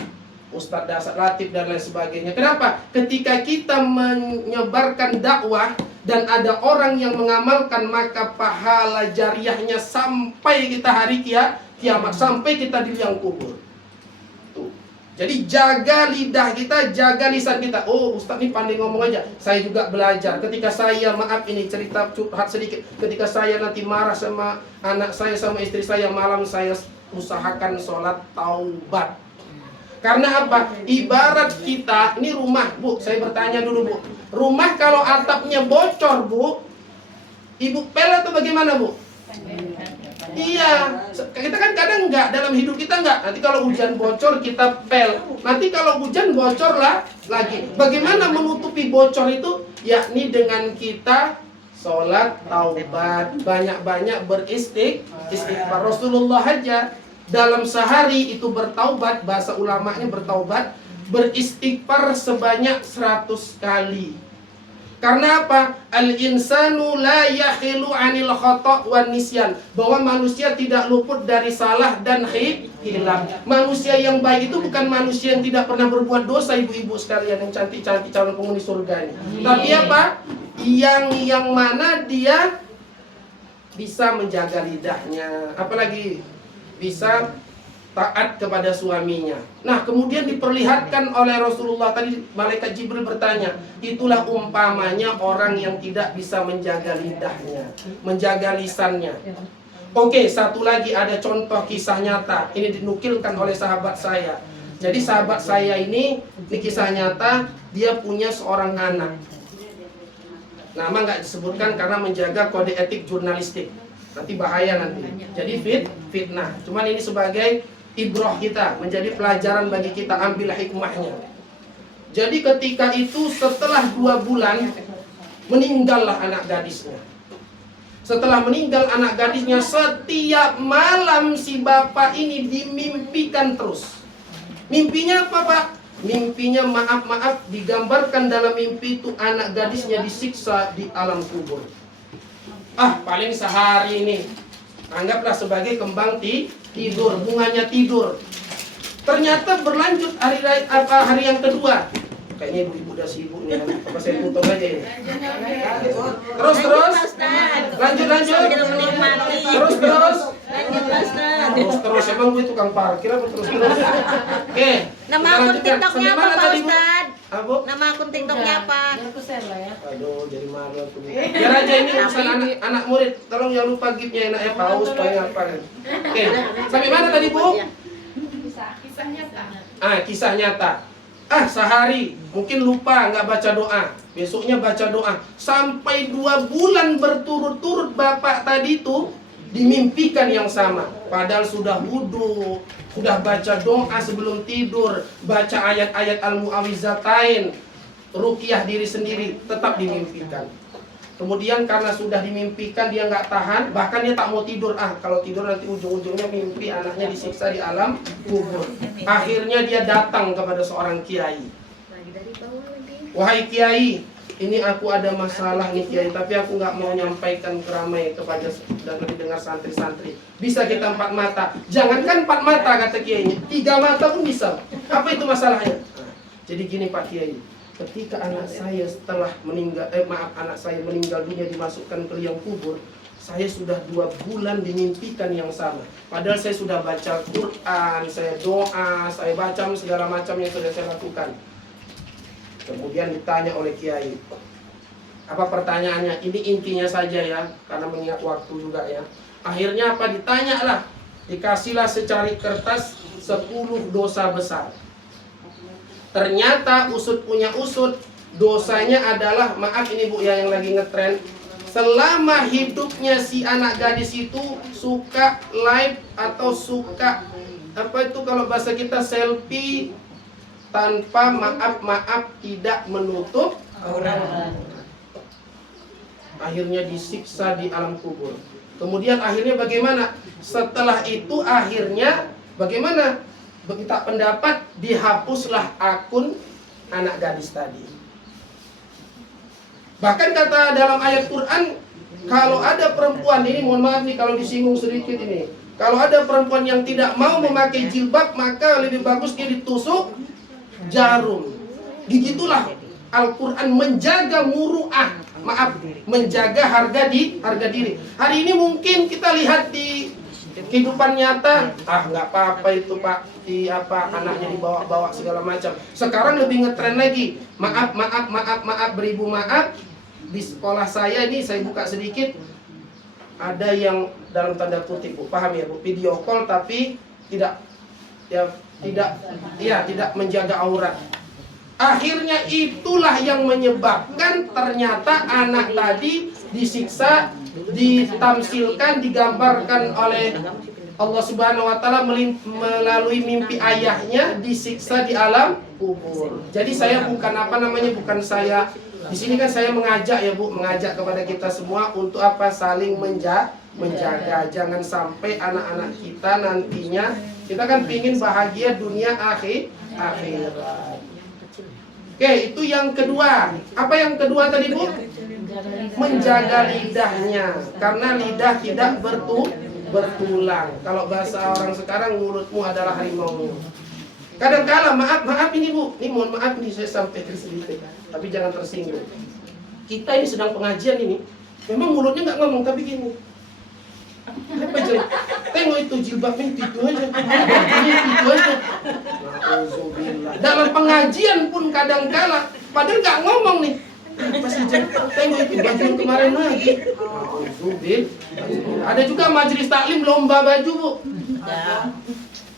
Ustadz Dasar Latif dan lain sebagainya. Kenapa? Ketika kita menyebarkan dakwah dan ada orang yang mengamalkan, maka pahala jariahnya sampai kita hari kiamat, sampai kita di liang kubur. Tuh. Jadi jaga lidah kita, jaga lisan kita. Oh, Ustadz ini pandai ngomong aja. Saya juga belajar. Ketika saya, maaf ini cerita curhat sedikit. Ketika saya nanti marah sama anak saya, sama istri saya, malam saya usahakan sholat taubat. Karena apa? Ibarat kita, ini rumah Bu, saya bertanya dulu Bu. Rumah kalau atapnya bocor Bu, Ibu pel atau bagaimana Bu? Iya, kita kan kadang enggak, dalam hidup kita enggak. Nanti kalau hujan bocor kita pel. Nanti kalau hujan bocor lah lagi. Bagaimana menutupi bocor itu? Yakni dengan kita sholat taubat, banyak-banyak beristighfar. Rasulullah aja dalam sehari itu bertaubat, bahasa ulamanya bertaubat, beristighfar sebanyak 100 kali. Karena apa? Al-insanu la yakhilu 'anil khata' wan nisyan. Bahwa manusia tidak luput dari salah dan hilaf. Manusia yang baik itu bukan manusia yang tidak pernah berbuat dosa, ibu-ibu sekalian yang cantik-cantik calon penghuni surga ini. Tapi apa? Yang mana dia bisa menjaga lidahnya, apalagi bisa taat kepada suaminya. Nah, kemudian diperlihatkan oleh Rasulullah tadi, malaikat Jibril bertanya, itulah umpamanya orang yang tidak bisa menjaga lidahnya, menjaga lisannya. Oke, satu lagi ada contoh kisah nyata. Ini dinukilkan oleh sahabat saya. Jadi sahabat saya ini kisah nyata, dia punya seorang anak. Nama nggak disebutkan karena menjaga kode etik jurnalistik. Nanti bahaya nanti. Jadi fitnah. Cuman ini sebagai ibrah kita, menjadi pelajaran bagi kita, ambil hikmahnya. Jadi ketika itu setelah 2 bulan meninggallah anak gadisnya. Setelah meninggal anak gadisnya, setiap malam si bapak ini dimimpikan terus. Mimpinya apa Pak? Mimpinya maaf digambarkan dalam mimpi itu anak gadisnya disiksa di alam kubur. Paling sehari ini, anggaplah sebagai kembang tidur, bunganya tidur. Ternyata berlanjut hari yang kedua. Kayaknya ibu-ibu udah sibuk nih, apa saya tutup aja ini. Terus lanjut. Terus emang gue tukang parkir apa terus. Oke. Nama akun TikToknya apa Pak Ustad? Apa? Nama akun TikToknya apa? Aduh, jadi malu aku. Biar aja ini urusan anak murid. Tolong jangan lupa gift-nya enaknya paus paling apa kan. Oke. Sampai mana tadi Bu? Kisah nyata. Kisah nyata. Sehari mungkin lupa nggak baca doa, besoknya baca doa sampai 2 bulan berturut-turut bapak tadi itu dimimpikan yang sama. Padahal sudah wudhu, sudah baca doa sebelum tidur, baca ayat-ayat al-mu'awizatain, ruqyah diri sendiri, tetap dimimpikan. Kemudian karena sudah dimimpikan dia nggak tahan, bahkan dia tak mau tidur. Kalau tidur nanti ujung-ujungnya mimpi anaknya disiksa di alam kubur. Akhirnya dia datang kepada seorang kiai. Wahai kiai, ini aku ada masalah nih kiai, tapi aku nggak mau nyampaikan keramai kepada dan didengar santri-santri. Bisa kita 4 mata? Jangankan 4 mata kata kiainya, 3 mata pun bisa. Apa itu masalahnya? Jadi gini Pak Kiai. Ketika anak saya setelah meninggal, anak saya meninggal dunia dimasukkan ke liang kubur, saya sudah 2 bulan dimimpikan yang sama. Padahal saya sudah baca Quran, saya doa, saya baca segala macam yang sudah saya lakukan. Kemudian ditanya oleh kiai, apa pertanyaannya? Ini intinya saja ya, karena mengingat waktu juga ya. Akhirnya apa? Ditanyalah, dikasihlah secari kertas 10 dosa besar. Ternyata usut punya usut, dosanya adalah, maaf ini Bu ya yang lagi ngetren, selama hidupnya si anak gadis itu suka live atau suka apa itu kalau bahasa kita selfie tanpa maaf tidak menutup aurat, akhirnya disiksa di alam kubur. Kemudian akhirnya bagaimana? Setelah itu akhirnya bagaimana? Kita pendapat dihapuslah akun anak gadis tadi. Bahkan kata dalam ayat Quran, kalau ada perempuan ini, mohon maaf nih kalau disinggung sedikit ini, kalau ada perempuan yang tidak mau memakai jilbab, maka lebih bagus dia ditusuk jarum. Begitulah Al-Quran menjaga muru'ah, menjaga harga diri. Hari ini mungkin kita lihat di kehidupan nyata, nggak apa-apa itu Pak, anaknya dibawa-bawa segala macam. Sekarang lebih ngetren lagi, maaf, beribu maaf. Di sekolah saya ini, saya buka sedikit, ada yang dalam tanda kutip, Bu, paham ya Bu, video call tapi tidak menjaga aurat. Akhirnya itulah yang menyebabkan ternyata anak tadi disiksa, ditamsilkan, digambarkan oleh Allah Subhanahu wa taala melalui mimpi ayahnya disiksa di alam kubur. Jadi saya bukan bukan saya di sini kan saya mengajak ya Bu, mengajak kepada kita semua untuk saling menjaga. Jangan sampai anak-anak kita nantinya, kita kan pingin bahagia dunia akhirat. Oke, itu yang kedua. Apa yang kedua tadi Bu? Menjaga lidahnya, karena lidah tidak bertulang. Kalau bahasa orang sekarang, mulutmu adalah harimau. Kadang-kala maaf ini Bu, ini mohon maaf nih saya sampaikan sedikit, tapi jangan tersinggung. Kita ini sedang pengajian ini, memang mulutnya nggak ngomong tapi gini. Apa jelek? Tengok itu jilbabnya itu aja. Itu aja. Dalam pengajian pun kadang-kala, padahal nggak ngomong nih. Pasti jelek. Tengok itu baju yang kemarin lagi. Ada juga majelis taklim lomba baju Bu.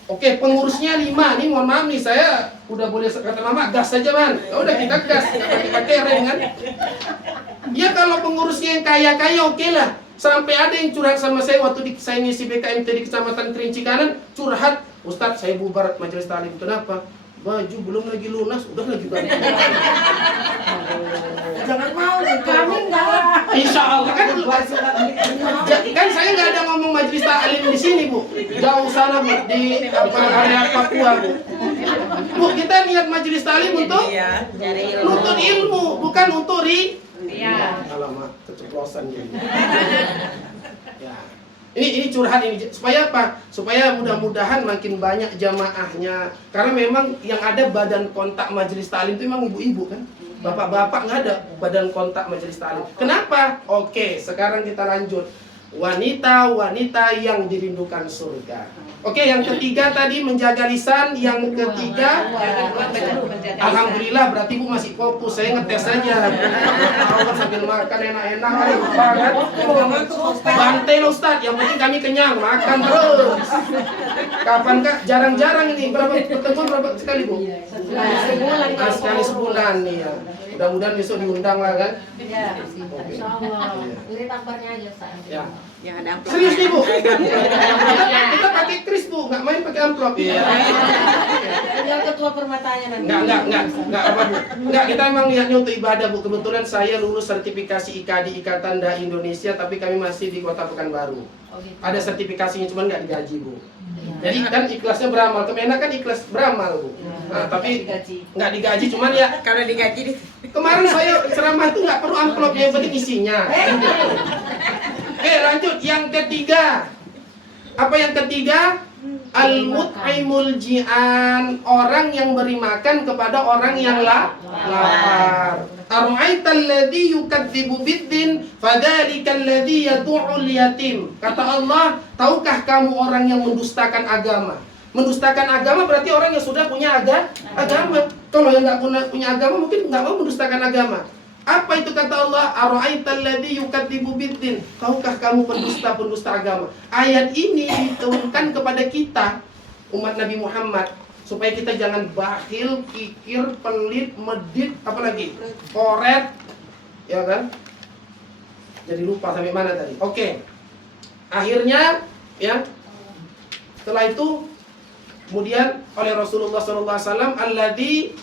Oke, pengurusnya 5. Nih mohon maaf nih, saya udah boleh kata mama gas saja man. Udah kita gas, pakai rem kan. Ya kalau pengurusnya yang kaya-kaya oke lah. Sampai ada yang curhat sama saya waktu saya ngisi BKMT di Kecamatan Kerinci Kanan, curhat, Ustadz saya bubar majelis taklim. Kenapa? Baju belum lagi lunas, udah lagi ganti. Jangan mau nih, kami enggak. Insya Allah kan saya nggak ada ngomong majelis taklim di sini Bu, jauh sana Bu, di area Papua Bu. Bu, kita niat majelis taklim untuk nuntut ilmu, bukan untuk alamak keceplosan jadi. Ya. Ini curhat ini supaya apa? Supaya mudah-mudahan makin banyak jamaahnya. Karena memang yang ada badan kontak majelis taklim itu memang ibu-ibu kan. Bapak-bapak nggak ada badan kontak majelis taklim. Kenapa? Oke, sekarang kita lanjut. Wanita-wanita yang dirindukan surga. Oke, yang ketiga tadi menjaga lisan. Yang ketiga, alhamdulillah berarti Bu masih fokus. Saya ngetes saja. Kalau sambil makan enak-enak, banget. Bantai loh Ustaz, yang penting kami kenyang, makan terus. Kapan Kak? Jarang-jarang ini. Berapa pertemuan berapa sekali Bu? Sekali sebulan nih ya. Mudah-mudahan besok diundang lah kan? Ya, insyaallah. Ini kabarnya aja Ustaz. Ya. Jangan ada amplop. Serius nih Bu. Kita pakai kris Bu, nggak main pakai amplop ya. Yang ketua permatanya nanti. Enggak apa Bu. Enggak, kita emang niatnya untuk ibadah Bu. Kebetulan saya lulus sertifikasi IKADI Ikatan Dai Indonesia, tapi kami masih di Kota Pekanbaru. Ada sertifikasinya cuman nggak digaji Bu. Jadi kan ikhlasnya beramal, Kemenak kan ikhlas beramal Bu. Nah, tapi nggak digaji cuman ya Kalau digaji kemarin saya ceramah itu nggak perlu amplopnya, yang penting isinya. Oke, lanjut yang ketiga. Apa yang ketiga? Al-mut'imul ji'an, orang yang beri makan kepada orang yang lapar. Ara'aital ladzi yukadzibu biddin fadzalikal ladzi yad'ul yatim. Kata Allah, tahukah kamu orang yang mendustakan agama? Mendustakan agama berarti orang yang sudah punya agama. Kalau yang nggak punya agama mungkin nggak mau mendustakan agama. Apa itu kata Allah? Ara'aital ladzi yukadzibu biddin. Tahukah kamu pendusta agama? Ayat ini diturunkan kepada kita umat Nabi Muhammad supaya kita jangan bakhil, kikir, pelit, medit, apalagi koret, ya kan? Jadi lupa sampai mana tadi. Oke. Akhirnya ya, setelah itu kemudian oleh Rasulullah SAW, alladzi,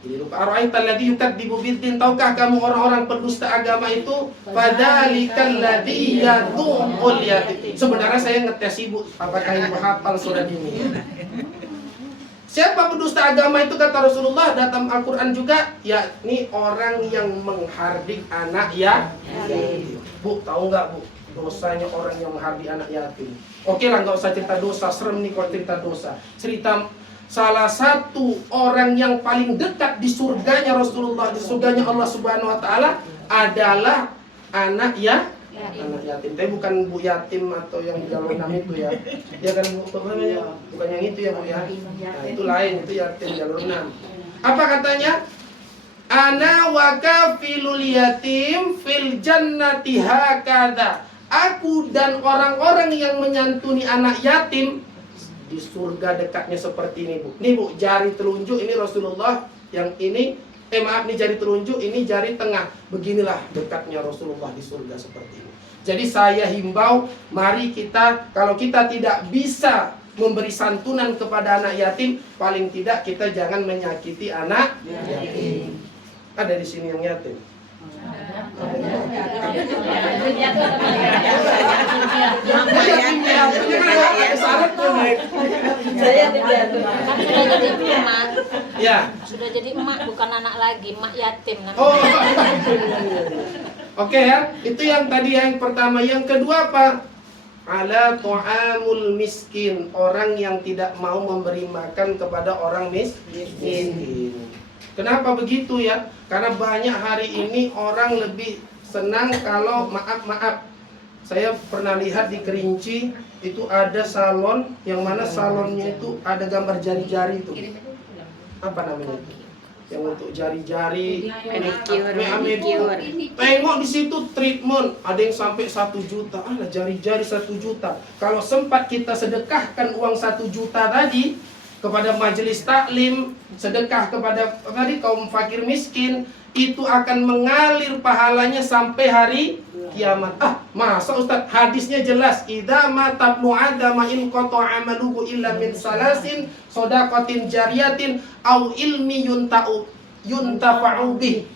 jadi lupa, ara'aita alladzi yukadzibu biddin, tahukah kamu orang-orang pendusta agama itu? Fadzalikal ladzi yadhumul yatim. Sebenarnya saya ngetes ibu apakah ibu hafal surat ini. Siapa pendusta agama itu kata Rasulullah dalam Al-Quran juga, yakni orang yang menghardik anak yatim. Bu, tahu nggak bu dosanya orang yang menghardik anak yatim? Oke lah, nggak usah cerita dosa, serem nih kalau cerita dosa. Cerita salah satu orang yang paling dekat di surganya Rasulullah, di surganya Allah Subhanahu Wa Taala adalah anak anak yatim. Tapi bukan bu yatim atau yang di dalam enam itu ya. Ya kan bu, bukan yang itu ya bu ya. Nah, itu lain, itu yatim jalur 6. Apa katanya? Ana wa kafilul yatim fil jannati hakadha. Aku dan orang-orang yang menyantuni anak yatim di surga dekatnya seperti ini bu. Nih bu, jari telunjuk ini Rasulullah, yang ini maaf, nih jari telunjuk, ini jari tengah. Beginilah dekatnya Rasulullah di surga seperti ini. Jadi saya himbau, mari kita, kalau kita tidak bisa memberi santunan kepada anak yatim, paling tidak kita jangan menyakiti anak yatim. Ada di sini yang yatim. Ya. Sudah jadi emak, bukan anak lagi, emak yatim namanya. Oh. Oke ya, itu yang tadi yang pertama. Yang kedua apa? Ala ta'amul miskin, orang yang tidak mau memberi makan kepada orang miskin. Kenapa begitu ya? Karena banyak hari ini orang lebih senang kalau maaf. Saya pernah lihat di Kerinci itu ada salon yang mana salonnya itu ada gambar jari-jari itu. Apa namanya itu? Yang untuk jari-jari, manicure. Tengok di situ treatment, ada yang sampai 1 juta. Alah, jari-jari 1 juta. Kalau sempat kita sedekahkan uang 1 juta tadi kepada majelis taklim, sedekah kepada tadi kaum fakir miskin, itu akan mengalir pahalanya sampai hari kiamat. Masa Ustaz, hadisnya jelas, idza mata ibnu adama in qata'a amaluhu illa min salasin shadaqatin jariyatin au ilmi yuntafa'u bih.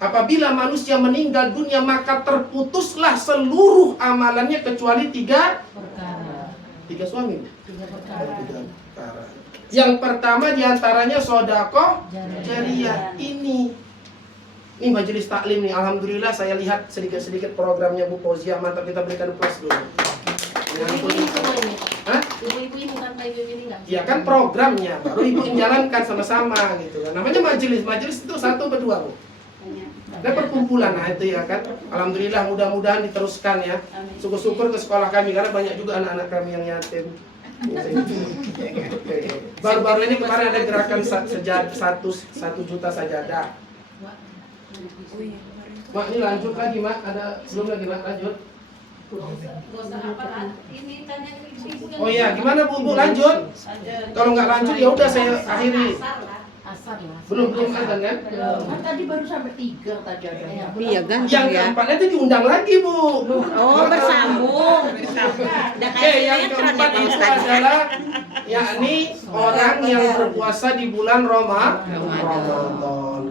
Apabila manusia meninggal dunia, maka terputuslah seluruh amalannya kecuali 3 suami. 3 perkara. Yang pertama diantaranya sedekah jariyah. Ini majelis taklim nih, alhamdulillah saya lihat sedikit-sedikit programnya Bu Fauzia, mantap, kita berikan plus dulu. Ibu-ibu ini bukan ibu ini enggak? Ya kan programnya, baru ibu menjalankan sama-sama gitu kan. Namanya majelis itu 1 atau 2 Bu? Ada perkumpulan, nah itu ya kan. Alhamdulillah, mudah-mudahan diteruskan ya. Syukur-syukur ke sekolah kami, karena banyak juga anak-anak kami yang yatim. Baru-baru ini kemarin ada gerakan 1 juta sajadah. Mak, ini lanjut lagi mak, ada belum lagi mak, lanjut. Dosa apa? Ini tanya ibu yang. Oh iya, gimana bu lanjut? Kalau nggak lanjut ya udah saya akhiri. Asar lah. Belum azan kan? Kan tadi baru sampai 3 tadi ada. Iya kan? Yang keempatnya itu diundang lagi bu. Oh, bersambung. Yang keempat itu adalah yakni orang yang berpuasa di bulan Ramadan.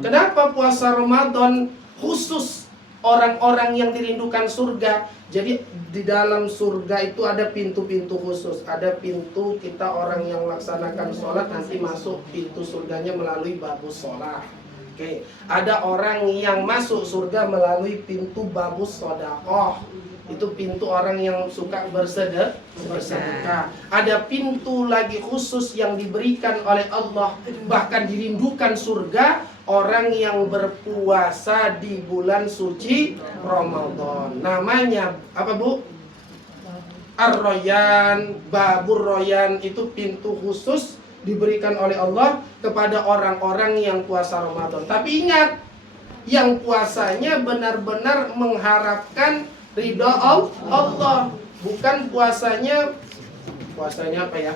Kenapa puasa Ramadan khusus orang-orang yang dirindukan surga? Jadi di dalam surga itu ada pintu-pintu khusus. Ada pintu kita orang yang melaksanakan sholat nanti masuk pintu surganya melalui babus sholat. Oke. Ada orang yang masuk surga melalui pintu babus sodakoh. Itu pintu orang yang suka bersedekah. Ada pintu lagi khusus yang diberikan oleh Allah, bahkan dirindukan surga, orang yang berpuasa di bulan suci Ramadan. Namanya apa bu? Ar-Royan, Babur Royan, itu pintu khusus diberikan oleh Allah kepada orang-orang yang puasa Ramadan. Tapi ingat, yang puasanya benar-benar mengharapkan ridha Allah, bukan puasanya apa ya?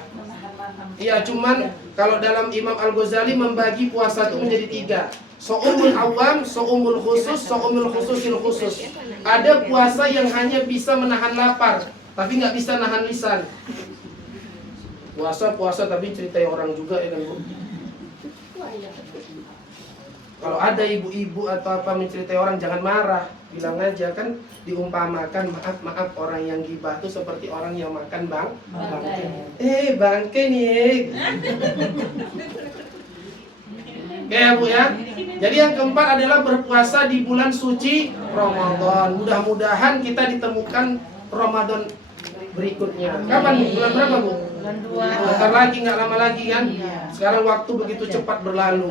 Iya, cuman kalau dalam Imam Al-Ghazali membagi puasa itu menjadi 3. Shaumul awam, shaumul khusus, shaumul khususil khusus. Ada puasa yang hanya bisa menahan lapar, tapi nggak bisa nahan lisan. Puasa tapi ceritain orang juga ya kan Bu. Kalau ada ibu-ibu atau apa menceritai orang jangan marah, bilang aja kan diumpamakan maaf orang yang gibah itu seperti orang yang makan bangke. Bangke nih. Oke ya Bu ya. Jadi yang keempat adalah berpuasa di bulan suci Ramadan. Mudah-mudahan kita ditemukan Ramadan berikutnya. Kapan Bu? Bulan berapa Bu? Bulan 2. Bentar lagi, nggak lama lagi kan? Iya. Sekarang waktu begitu cepat berlalu.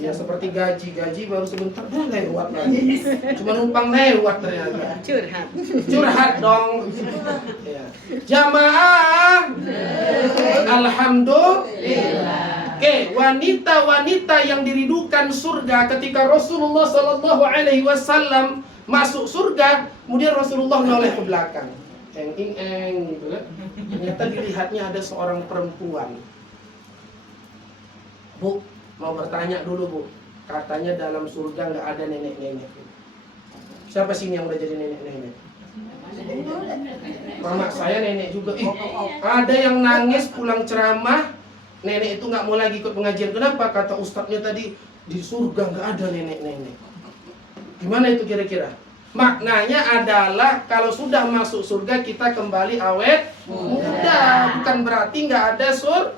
Ya seperti gaji baru sebentar udah lewat lagi. Cuma numpang lewat ternyata. Curhat dong. Ya. Jamaah. Alhamdulillah. Oke, wanita-wanita yang dirindukan surga ketika Rasulullah Shallallahu Alaihi Wasallam masuk surga, kemudian Rasulullah noleh ke belakang, gitu kan? Ternyata dilihatnya ada seorang perempuan. Bu, mau bertanya dulu Bu, katanya dalam surga nggak ada nenek-nenek. Siapa sini yang udah jadi nenek-nenek? Mama saya nenek juga. Ada yang nangis pulang ceramah, nenek itu nggak mau lagi ikut pengajian. Kenapa? Kata ustadznya tadi di surga nggak ada nenek-nenek. Gimana itu kira-kira? Maknanya adalah kalau sudah masuk surga kita kembali awet muda. Bukan berarti nggak ada surga.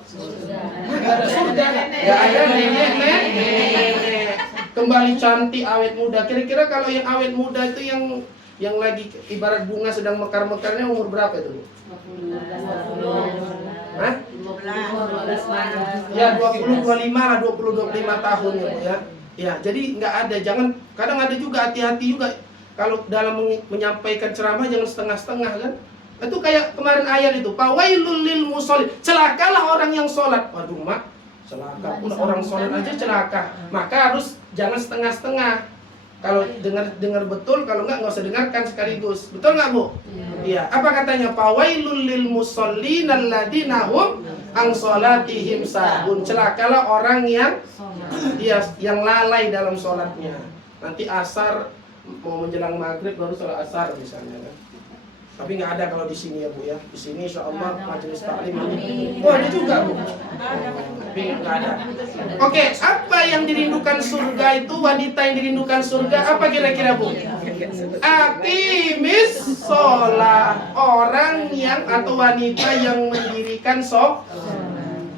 Nggak ada surga, nggak ada nenek-nenek. Kembali cantik awet muda. Kira-kira kalau yang awet muda itu yang lagi ibarat bunga sedang mekar-mekarnya umur berapa itu? Hah? 12 Ya 20, 25 lah, 20, 25 tahun ya Bu ya. Ya, jadi nggak ada, jangan, kadang ada juga hati-hati juga kalau dalam menyampaikan ceramah jangan setengah-setengah kan. Itu kayak kemarin ayat itu, fawailul lil musallin, celakalah orang yang sholat. Waduh mak, celaka pula orang sholat aja celaka. Maka harus jangan setengah-setengah. Kalau dengar betul, kalau nggak usah dengarkan sekaligus. Betul nggak Bu? Iya. Apa katanya? Fawailul lil musallin alladzina hum an sholatihim sahun. Celakalah orang yang yang lalai dalam sholatnya. Nanti asar mau menjelang maghrib baru sholat asar misalnya kan. Tapi nggak ada kalau di sini ya Bu ya. Di sini insya Allah majelis taklim. Oh ada juga Bu. Tapi nggak ada. Oke, apa yang dirindukan surga itu, wanita yang dirindukan surga apa kira-kira Bu? Aqimis sholat. Orang yang atau wanita yang mendirikan sholat.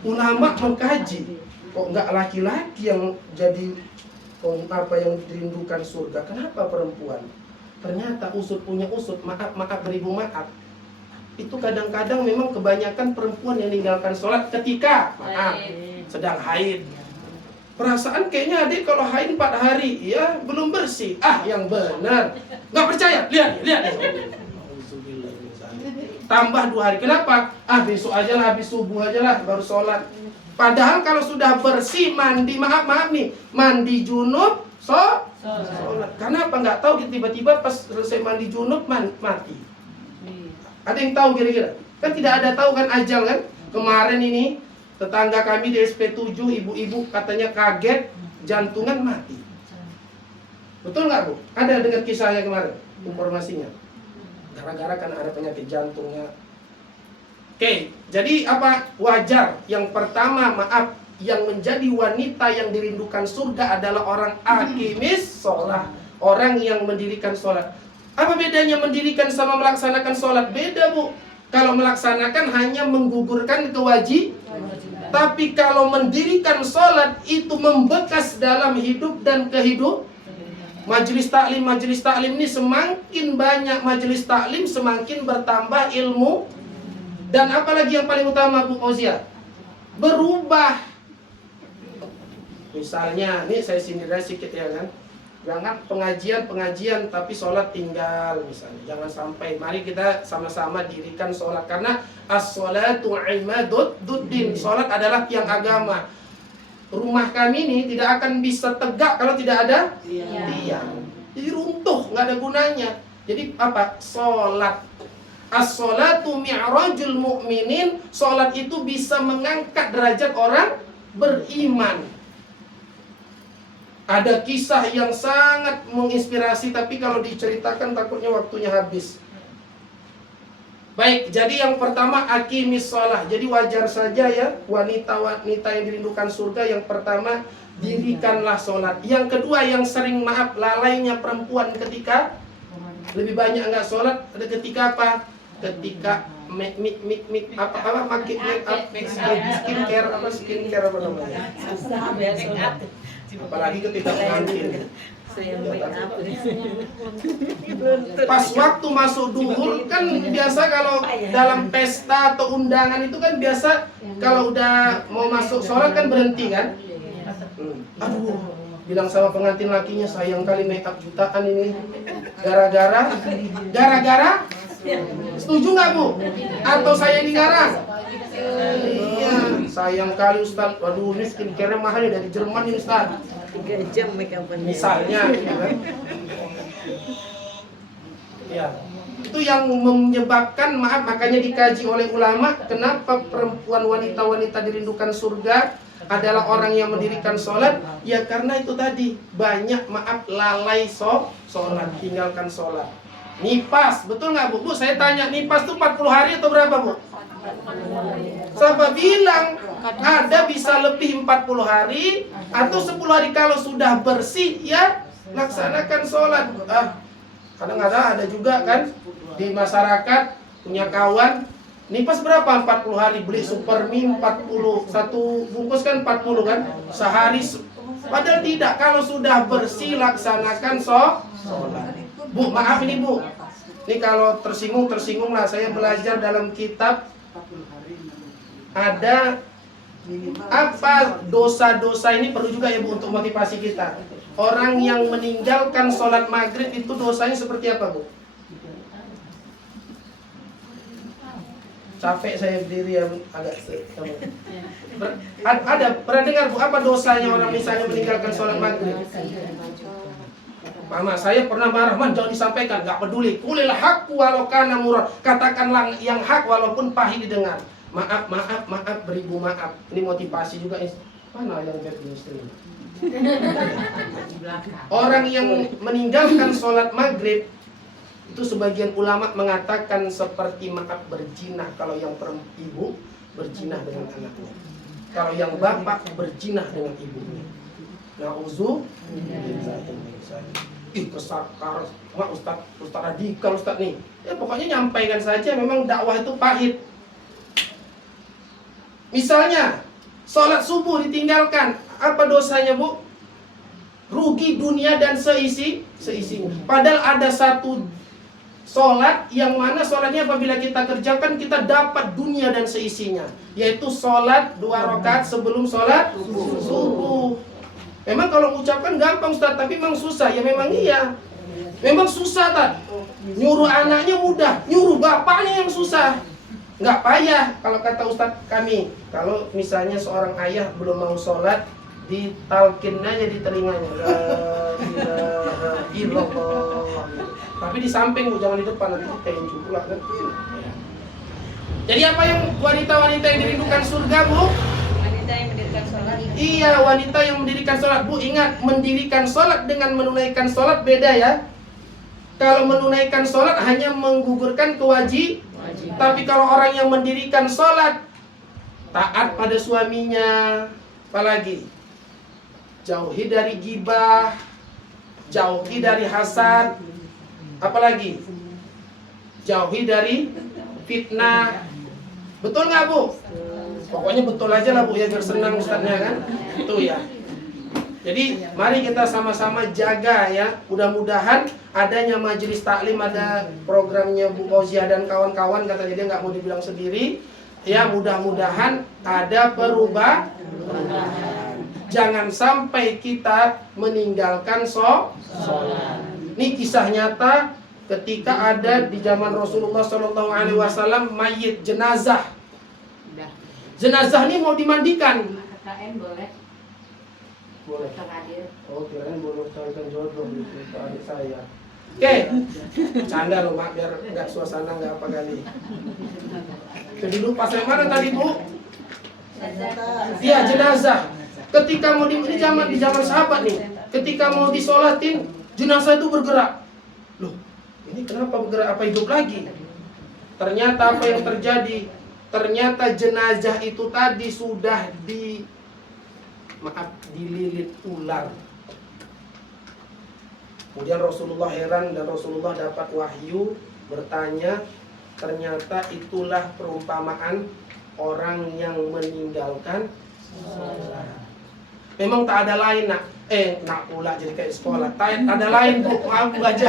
Ulama mengkaji. Kok nggak laki-laki yang jadi apa yang dirindukan surga? Kenapa perempuan? Ternyata usut punya usut, maaf beribu maaf. Itu kadang-kadang memang kebanyakan perempuan yang meninggalkan sholat ketika sedang haid. Perasaan kayaknya adik kalau haid 4 hari, ya belum bersih. Yang benar. Nggak percaya? Lihat. Tambah 2 hari. Kenapa? Besok aja lah, habis subuh aja lah baru sholat. Padahal kalau sudah bersih mandi, maaf nih, mandi junub, sholat. Kenapa nggak tahu tiba-tiba pas selesai mandi junub mati? Ada yang tahu kira-kira? Kan tidak ada tahu kan ajal kan? Kemarin ini tetangga kami di SP7 ibu-ibu katanya kaget jantungan mati. Betul nggak Bu? Ada dengar kisahnya kemarin informasinya? Gara-gara kan ada penyakit jantungnya. Oke, jadi apa? Wajar. Yang pertama, maaf, yang menjadi wanita yang dirindukan surga adalah orang aqimis sholat, orang yang mendirikan sholat. Apa bedanya mendirikan sama melaksanakan sholat? Beda Bu. Kalau melaksanakan hanya menggugurkan kewajiban, tapi kalau mendirikan sholat itu membekas dalam hidup dan kehidupan. Majelis taklim ini semakin banyak majelis taklim semakin bertambah ilmu. Dan apalagi yang paling utama Bu Fauzia, berubah. Misalnya, ini saya sindir sedikit ya kan. Jangan pengajian tapi sholat tinggal misalnya. Jangan sampai. Mari kita sama-sama dirikan sholat, karena as-sholatu imaduddin. Sholat adalah tiang agama. Rumah kami ini tidak akan bisa tegak kalau tidak ada tiang. Jadi runtuh, nggak ada gunanya. Jadi apa? Sholat. As-sholatu mi'rajul mu'minin. Sholat itu bisa mengangkat derajat orang beriman. Ada kisah yang sangat menginspirasi, tapi kalau diceritakan takutnya waktunya habis. Baik, jadi yang pertama aqimis shalah. Jadi wajar saja ya, wanita-wanita yang dirindukan surga, yang pertama dirikanlah sholat. Yang kedua, yang sering lalainya perempuan ketika lebih banyak enggak sholat, ada ketika apa? Ketika make up, skincare apa namanya? Apalagi ketika pengantin. Pas waktu masuk duhur kan biasa kalau dalam pesta atau undangan itu kan biasa kalau udah mau masuk sholat kan berhenti kan? Aduh, bilang sama pengantin lakinya, sayang kali make up jutaan ini. Gara-gara setuju nggak Bu? Atau saya digarang? Iya, sayang kali Ustaz. Waduh, ini skincare mahal dari Jerman ini Ustaz. 3 jam make up Misalnya, gitu kan? Ya, itu yang menyebabkan, makanya dikaji oleh ulama, kenapa perempuan wanita-wanita dirindukan surga adalah orang yang mendirikan sholat. Ya karena itu tadi, banyak lalai sholat, tinggalkan sholat. Nipas, betul nggak Bu? Bu, saya tanya, nipas itu 40 hari atau berapa Bu? Siapa bilang ada bisa lebih 40 hari atau 10 hari. Kalau sudah bersih ya laksanakan sholat. Kadang-kadang ada juga kan di masyarakat punya kawan, nipas berapa 40 hari, beli Supermi 40, satu bungkus kan 40 kan sehari. Padahal tidak, kalau sudah bersih laksanakan sholat. Bu, maaf ini Bu, ini kalau tersinggung lah. Saya belajar dalam kitab, ada apa dosa-dosa ini perlu juga ya Bu untuk motivasi kita. Orang yang meninggalkan sholat maghrib itu dosanya seperti apa Bu? Capek saya berdiri ya, agak ada pernah dengar Bu apa dosanya orang misalnya meninggalkan sholat maghrib? Mama saya pernah marah, man jangan disampaikan, nggak peduli. Kulil haq walau kana murad. Katakanlah yang hak walaupun pahit didengar. Maaf, beribu maaf. Ini motivasi juga. Mana yang jadi istri? Orang yang meninggalkan sholat maghrib itu sebagian ulama mengatakan seperti berzina. Kalau yang ibu berzina dengan anaknya, kalau yang bapak berzina dengan ibunya. Kesakar, Ustaz radikal Ustaz nih. Ya pokoknya nyampaikan saja, memang dakwah itu pahit. Misalnya sholat subuh ditinggalkan, apa dosanya Bu? Rugi dunia dan seisinya. Padahal ada satu sholat yang mana sholatnya apabila kita kerjakan kita dapat dunia dan seisinya, yaitu sholat 2 rakaat sebelum sholat subuh. Memang kalau mengucapkan gampang Ustaz, tapi memang susah. Ya memang iya, memang susah tak. Nyuruh anaknya mudah, nyuruh bapaknya yang susah. Nggak payah kalau kata Ustaz kami. Kalau misalnya seorang ayah belum mau sholat, ditalkin aja di telinganya, la ilaha illallah. Tapi di samping Bu, jangan di depan, nanti tenju pula kan. Jadi apa yang wanita-wanita yang dirindukan surga Bu? Wanita yang mendirikan sholat. Iya, wanita yang mendirikan sholat. Bu, ingat, mendirikan sholat dengan menunaikan sholat beda ya. Kalau menunaikan sholat hanya menggugurkan kewajiban. Tapi kalau orang yang mendirikan sholat, taat pada suaminya, apalagi jauhi dari gibah, jauhi dari hasad, apalagi jauhi dari fitnah. Betul nggak Bu? Pokoknya betul aja lah Bu ya, biar senang Ustaznya kan. Itu ya. Jadi mari kita sama-sama jaga ya. Mudah-mudahan adanya majelis taklim, ada programnya Bu Fauziah dan kawan-kawan, katanya dia nggak mau dibilang sendiri. Ya mudah-mudahan ada perubahan. Jangan sampai kita meninggalkan sholat. Ini kisah nyata ketika ada di zaman Rasulullah SAW mayit jenazah. Jenazah ini mau dimandikan. KKN boleh. Boleh. Hadir. Oh, kirain boleh carikan jodoh gitu adik saya. Oke, canda loh mak, biar nggak suasana nggak apa kali. Jadi lupa saya mana tadi bu? Iya jenazah. Ketika mau di zaman sahabat nih, ketika mau disolatin, jenazah itu bergerak. Loh, ini kenapa bergerak? Apa hidup lagi? Ternyata apa yang terjadi? Ternyata jenazah itu tadi sudah dililit ular. Kemudian Rasulullah heran dan Rasulullah dapat wahyu bertanya, ternyata itulah perumpamaan orang yang meninggalkan sholat. Memang tak ada lain nak pula jadi kayak sekolah. Tak ada lain bu, maaf aja.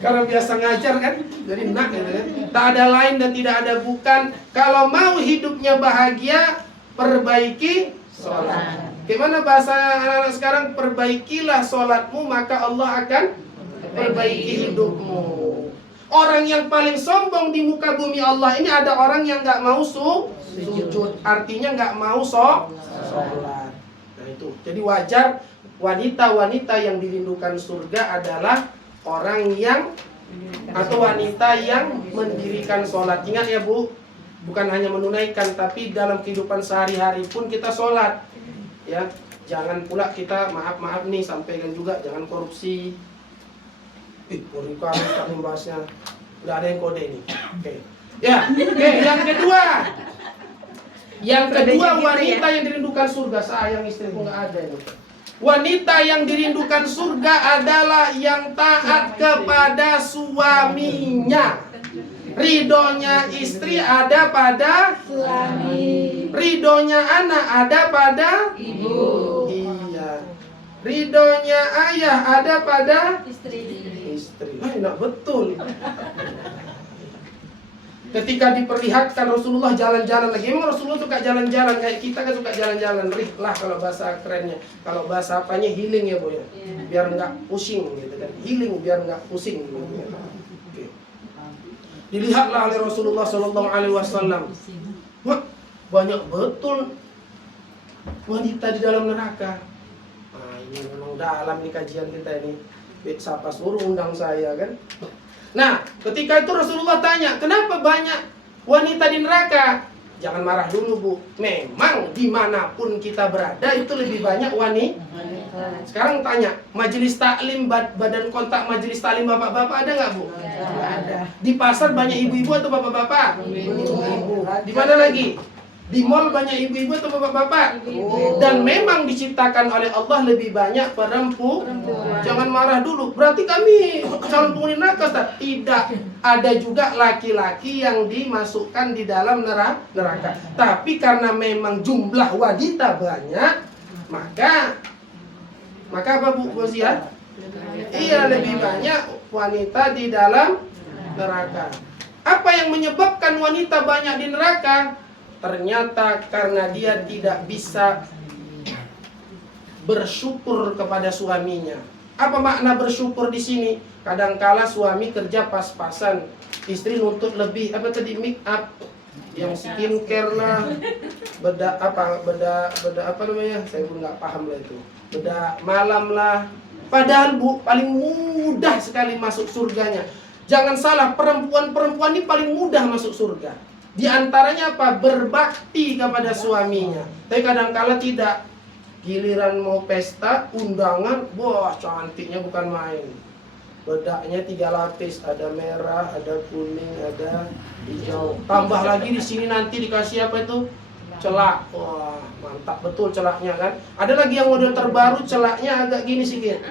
Karena biasa ngajar kan, jadi nak gitu kan. Tak ada lain dan tidak ada bukan. Kalau mau hidupnya bahagia, perbaiki sholat. Gimana bahasa anak-anak sekarang? Perbaikilah sholatmu, maka Allah akan perbaiki hidupmu. Orang yang paling sombong di muka bumi Allah ini ada orang yang nggak mau sujud, artinya nggak mau sholat. Nah itu, jadi wajar wanita-wanita yang dirindukan surga adalah orang yang atau wanita yang mendirikan sholat. Ingat ya bu, bukan hanya menunaikan, tapi dalam kehidupan sehari-hari pun kita sholat. Ya, jangan pula kita maaf nih sampaikan juga jangan korupsi. Polri kami tak membahasnya. Udah ada yang kode ini. Oke. Ya, oke. Yang kedua wanita yang dirindukan surga. Sayang istriku nggak ada ini. Wanita yang dirindukan surga adalah yang taat kepada suaminya. Ridhonya istri ada pada suami. Ridhonya anak ada pada ibu. Iya. Ridhonya ayah ada pada istri. Enak betul. Ketika diperlihatkan Rasulullah jalan-jalan lagi. Memang Rasulullah suka jalan-jalan kayak kita kan suka jalan-jalan. Rihlah kalau bahasa kerennya. Kalau bahasa apanya healing ya bu ya. Biar nggak pusing gitu kan. Healing biar nggak pusing gitu. Dilihatlah oleh Rasulullah Sallallahu Alaihi Wasallam. Wah, banyak betul wanita di dalam neraka. Nah, ini memang dalam nih kajian kita ini. Siapa suruh undang saya kan? Nah, ketika itu Rasulullah tanya, kenapa banyak wanita di neraka? Jangan marah dulu bu. Memang dimanapun kita berada itu lebih banyak wanita. Sekarang tanya, majelis taklim, badan kontak majelis taklim bapak-bapak ada nggak bu? Ada. Di pasar banyak ibu-ibu atau bapak-bapak? Ibu-ibu. Di mana lagi? Di mall banyak ibu-ibu atau bapak-bapak? Dan memang diciptakan oleh Allah lebih banyak perempuan. Jangan marah dulu. Berarti kami calon penghuni neraka, Ustaz? Tidak. Ada juga laki-laki yang dimasukkan di dalam neraka. Tapi karena memang jumlah wanita banyak, maka apa Bu Fauziah? Iya, lebih banyak wanita di dalam neraka. Apa yang menyebabkan wanita banyak di neraka? Ternyata karena dia tidak bisa bersyukur kepada suaminya. Apa makna bersyukur di sini? Kadangkala suami kerja pas-pasan, istri nuntut lebih make up, yang skincare lah, beda apa namanya? Saya pun nggak paham lah itu. Beda malam lah. Padahal bu, paling mudah sekali masuk surganya. Jangan salah, perempuan ini paling mudah masuk surga. Di antaranya apa? Berbakti kepada suaminya. Tapi kadangkala tidak. Giliran mau pesta, undangan, wah cantiknya bukan main. Bedaknya 3 lapis, ada merah, ada kuning, ada hijau. Tambah lagi di sini nanti dikasih apa itu? Celak. Wah, mantap betul celaknya kan. Ada lagi yang model terbaru, celaknya agak gini sedikit.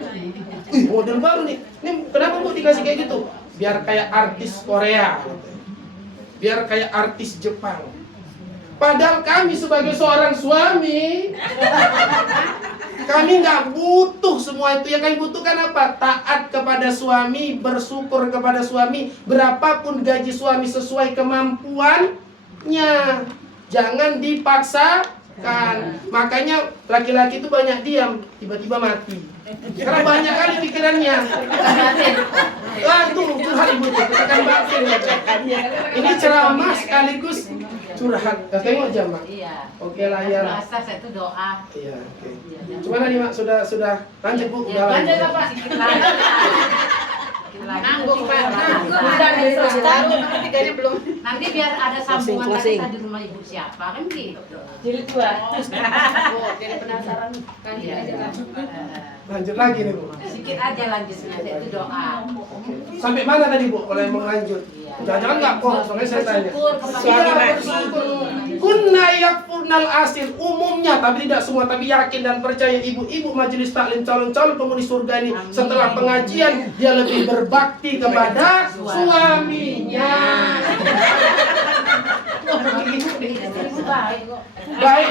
Model baru nih. Ini kenapa Bu dikasih kayak gitu? Biar kayak artis Korea. Biar kayak artis Jepang. Padahal kami sebagai seorang suami, kami nggak butuh semua itu. Yang kami butuhkan apa? Taat kepada suami, bersyukur kepada suami. Berapapun gaji suami sesuai kemampuannya. Jangan dipaksakan. Makanya laki-laki itu banyak diam, tiba-tiba mati. Karena banyak kali pikirannya. Wah tuh hal ibu itu, kita akan batin ya. Ini ceramah sekaligus curhat. Tengok jam, Mak. Iya. Oke lah ya. Puasa saya itu doa. Iya, oke. Gimana nih, Mak? Sudah lanjut, Bu? Ya, Udah lanjut lanjut. Pak, sedikit lagi. Sedikit lagi. Nanggung, Pak. Nanggung. Udah dari baru, tapi tiganya belum. Nanti biar ada sambungan Closing. tadi di rumah ibu siapa kan gitu. Jilid 2. Oh, jadi penasaran kan Iya, aja lah. Lanjut lagi nih, Bu. Sedikit aja lanjutnya, saya itu doa. Sampai mana tadi, Bu? Kalau mau lanjut. Iya. Jangan nggak kok, soalnya saya tanya. Bersyukur kepada Iya, Allah. bersyukur. Kunna yakfurnal asil umumnya, tapi tidak semua, tapi yakin dan percaya ibu-ibu majelis taklim calon-calon penghuni surga ini Amin. setelah pengajian dia lebih berbakti kepada suaminya. Baik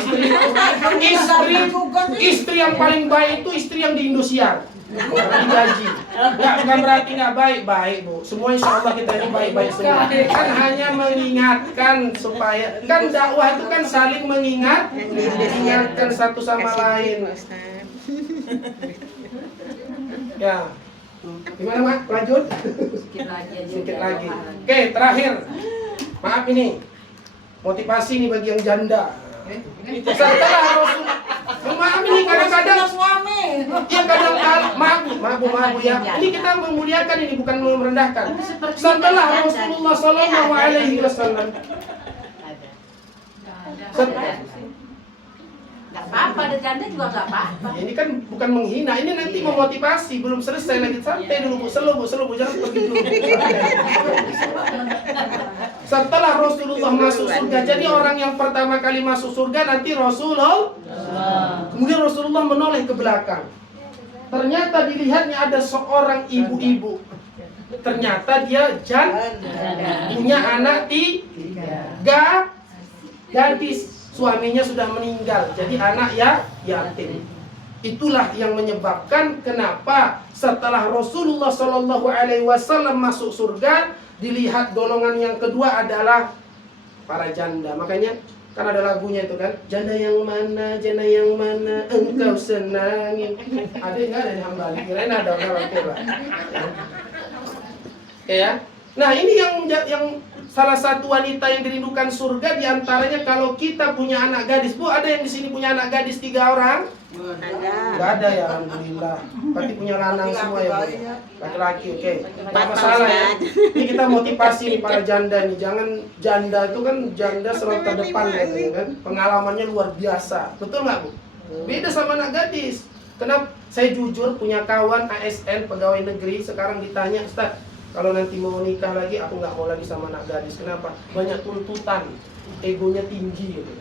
istri yang paling baik itu istri yang di Indosiar. Digaji. Bukan berarti nggak baik, Bu. Semua insya Allah kita ini baik-baik semua. Kan hanya mengingatkan supaya kan dakwah itu kan saling mengingatkan satu sama lain. Ya. Gimana, Mak? Lanjut? Sedikit lagi aja. Sedikit udah lagi. doa. Oke, terakhir. Maaf ini. Motivasi nih bagi yang janda. Setelah Rasul, maaf ini kadang-kadang ya kadang-kadang maaf Bu ya. Ini kita memuliakan ini bukan merendahkan. Setelah Rasulullah Sallallahu Alaihi Wasallam. Gak apa-apa, ada janda juga gak apa-apa. Ini kan bukan menghina, ini nanti memotivasi. Belum selesai lagi, santai dulu Bu, slow Bu, jangan pergi dulu. Setelah Rasulullah masuk surga, jadi orang yang pertama kali masuk surga nanti Rasulullah. Kemudian Rasulullah menoleh ke belakang. Ternyata dilihatnya ada seorang ibu-ibu. Ternyata dia punya anak tiga gadis. Suaminya sudah meninggal, jadi anak yatim. Itulah yang menyebabkan kenapa setelah Rasulullah Shallallahu Alaihi Wasallam masuk surga, dilihat golongan yang kedua adalah para janda. Makanya kan ada lagunya itu kan, janda yang mana engkau senangin. Ada nggak ada yang balik? Kirain ada orang lah. Ya. Nah ini yang salah satu wanita yang dirindukan surga diantaranya kalau kita punya anak gadis. Bu, ada yang di sini punya anak gadis 3 orang? Nggak ada ya, alhamdulillah. Berarti punya lanang semua ya, Bu? Laki-laki, oke. Nggak masalah ya. Ini kita motivasi nih para janda nih. Jangan janda itu kan janda selalu terdepan kan. Pengalamannya luar biasa. Betul nggak, Bu? Beda sama anak gadis. Kenapa? Saya jujur punya kawan ASN pegawai negeri sekarang ditanya, Ustaz, kalau nanti mau nikah lagi, aku nggak mau lagi sama anak gadis. Kenapa? Banyak tuntutan, egonya tinggi gitu.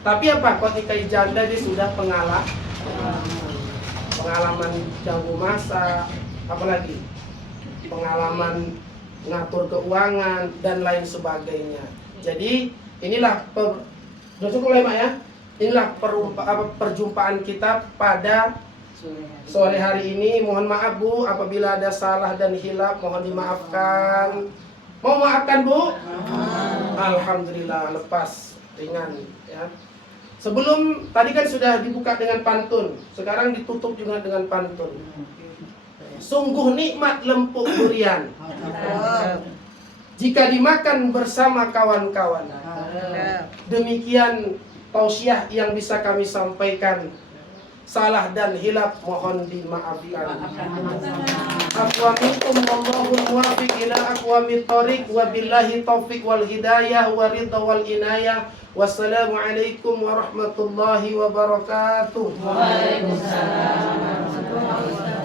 Tapi apa? Kalau nikahi janda dia sudah pengalaman jago masak, apalagi pengalaman ngatur keuangan dan lain sebagainya. Jadi inilah udah cukup lama ya. Inilah perjumpaan kita pada sore hari ini. Mohon maaf Bu apabila ada salah dan hilaf, mohon dimaafkan. Mau maafkan Bu? Alhamdulillah, lepas ringan ya. Sebelum tadi kan sudah dibuka dengan pantun, sekarang ditutup juga dengan pantun. Sungguh nikmat lempuk durian jika dimakan bersama kawan-kawan. Demikian tausiah yang bisa kami sampaikan. Salah dan hilaf mohon dimaafkan. Aqwa minkum wallahul muwaffiq ila aqwamit thoriq wa billahi taufiq wal hidayah wa ridha wal inayah. Wassalamualaikum warahmatullahi wabarakatuh. Waalaikumsalam.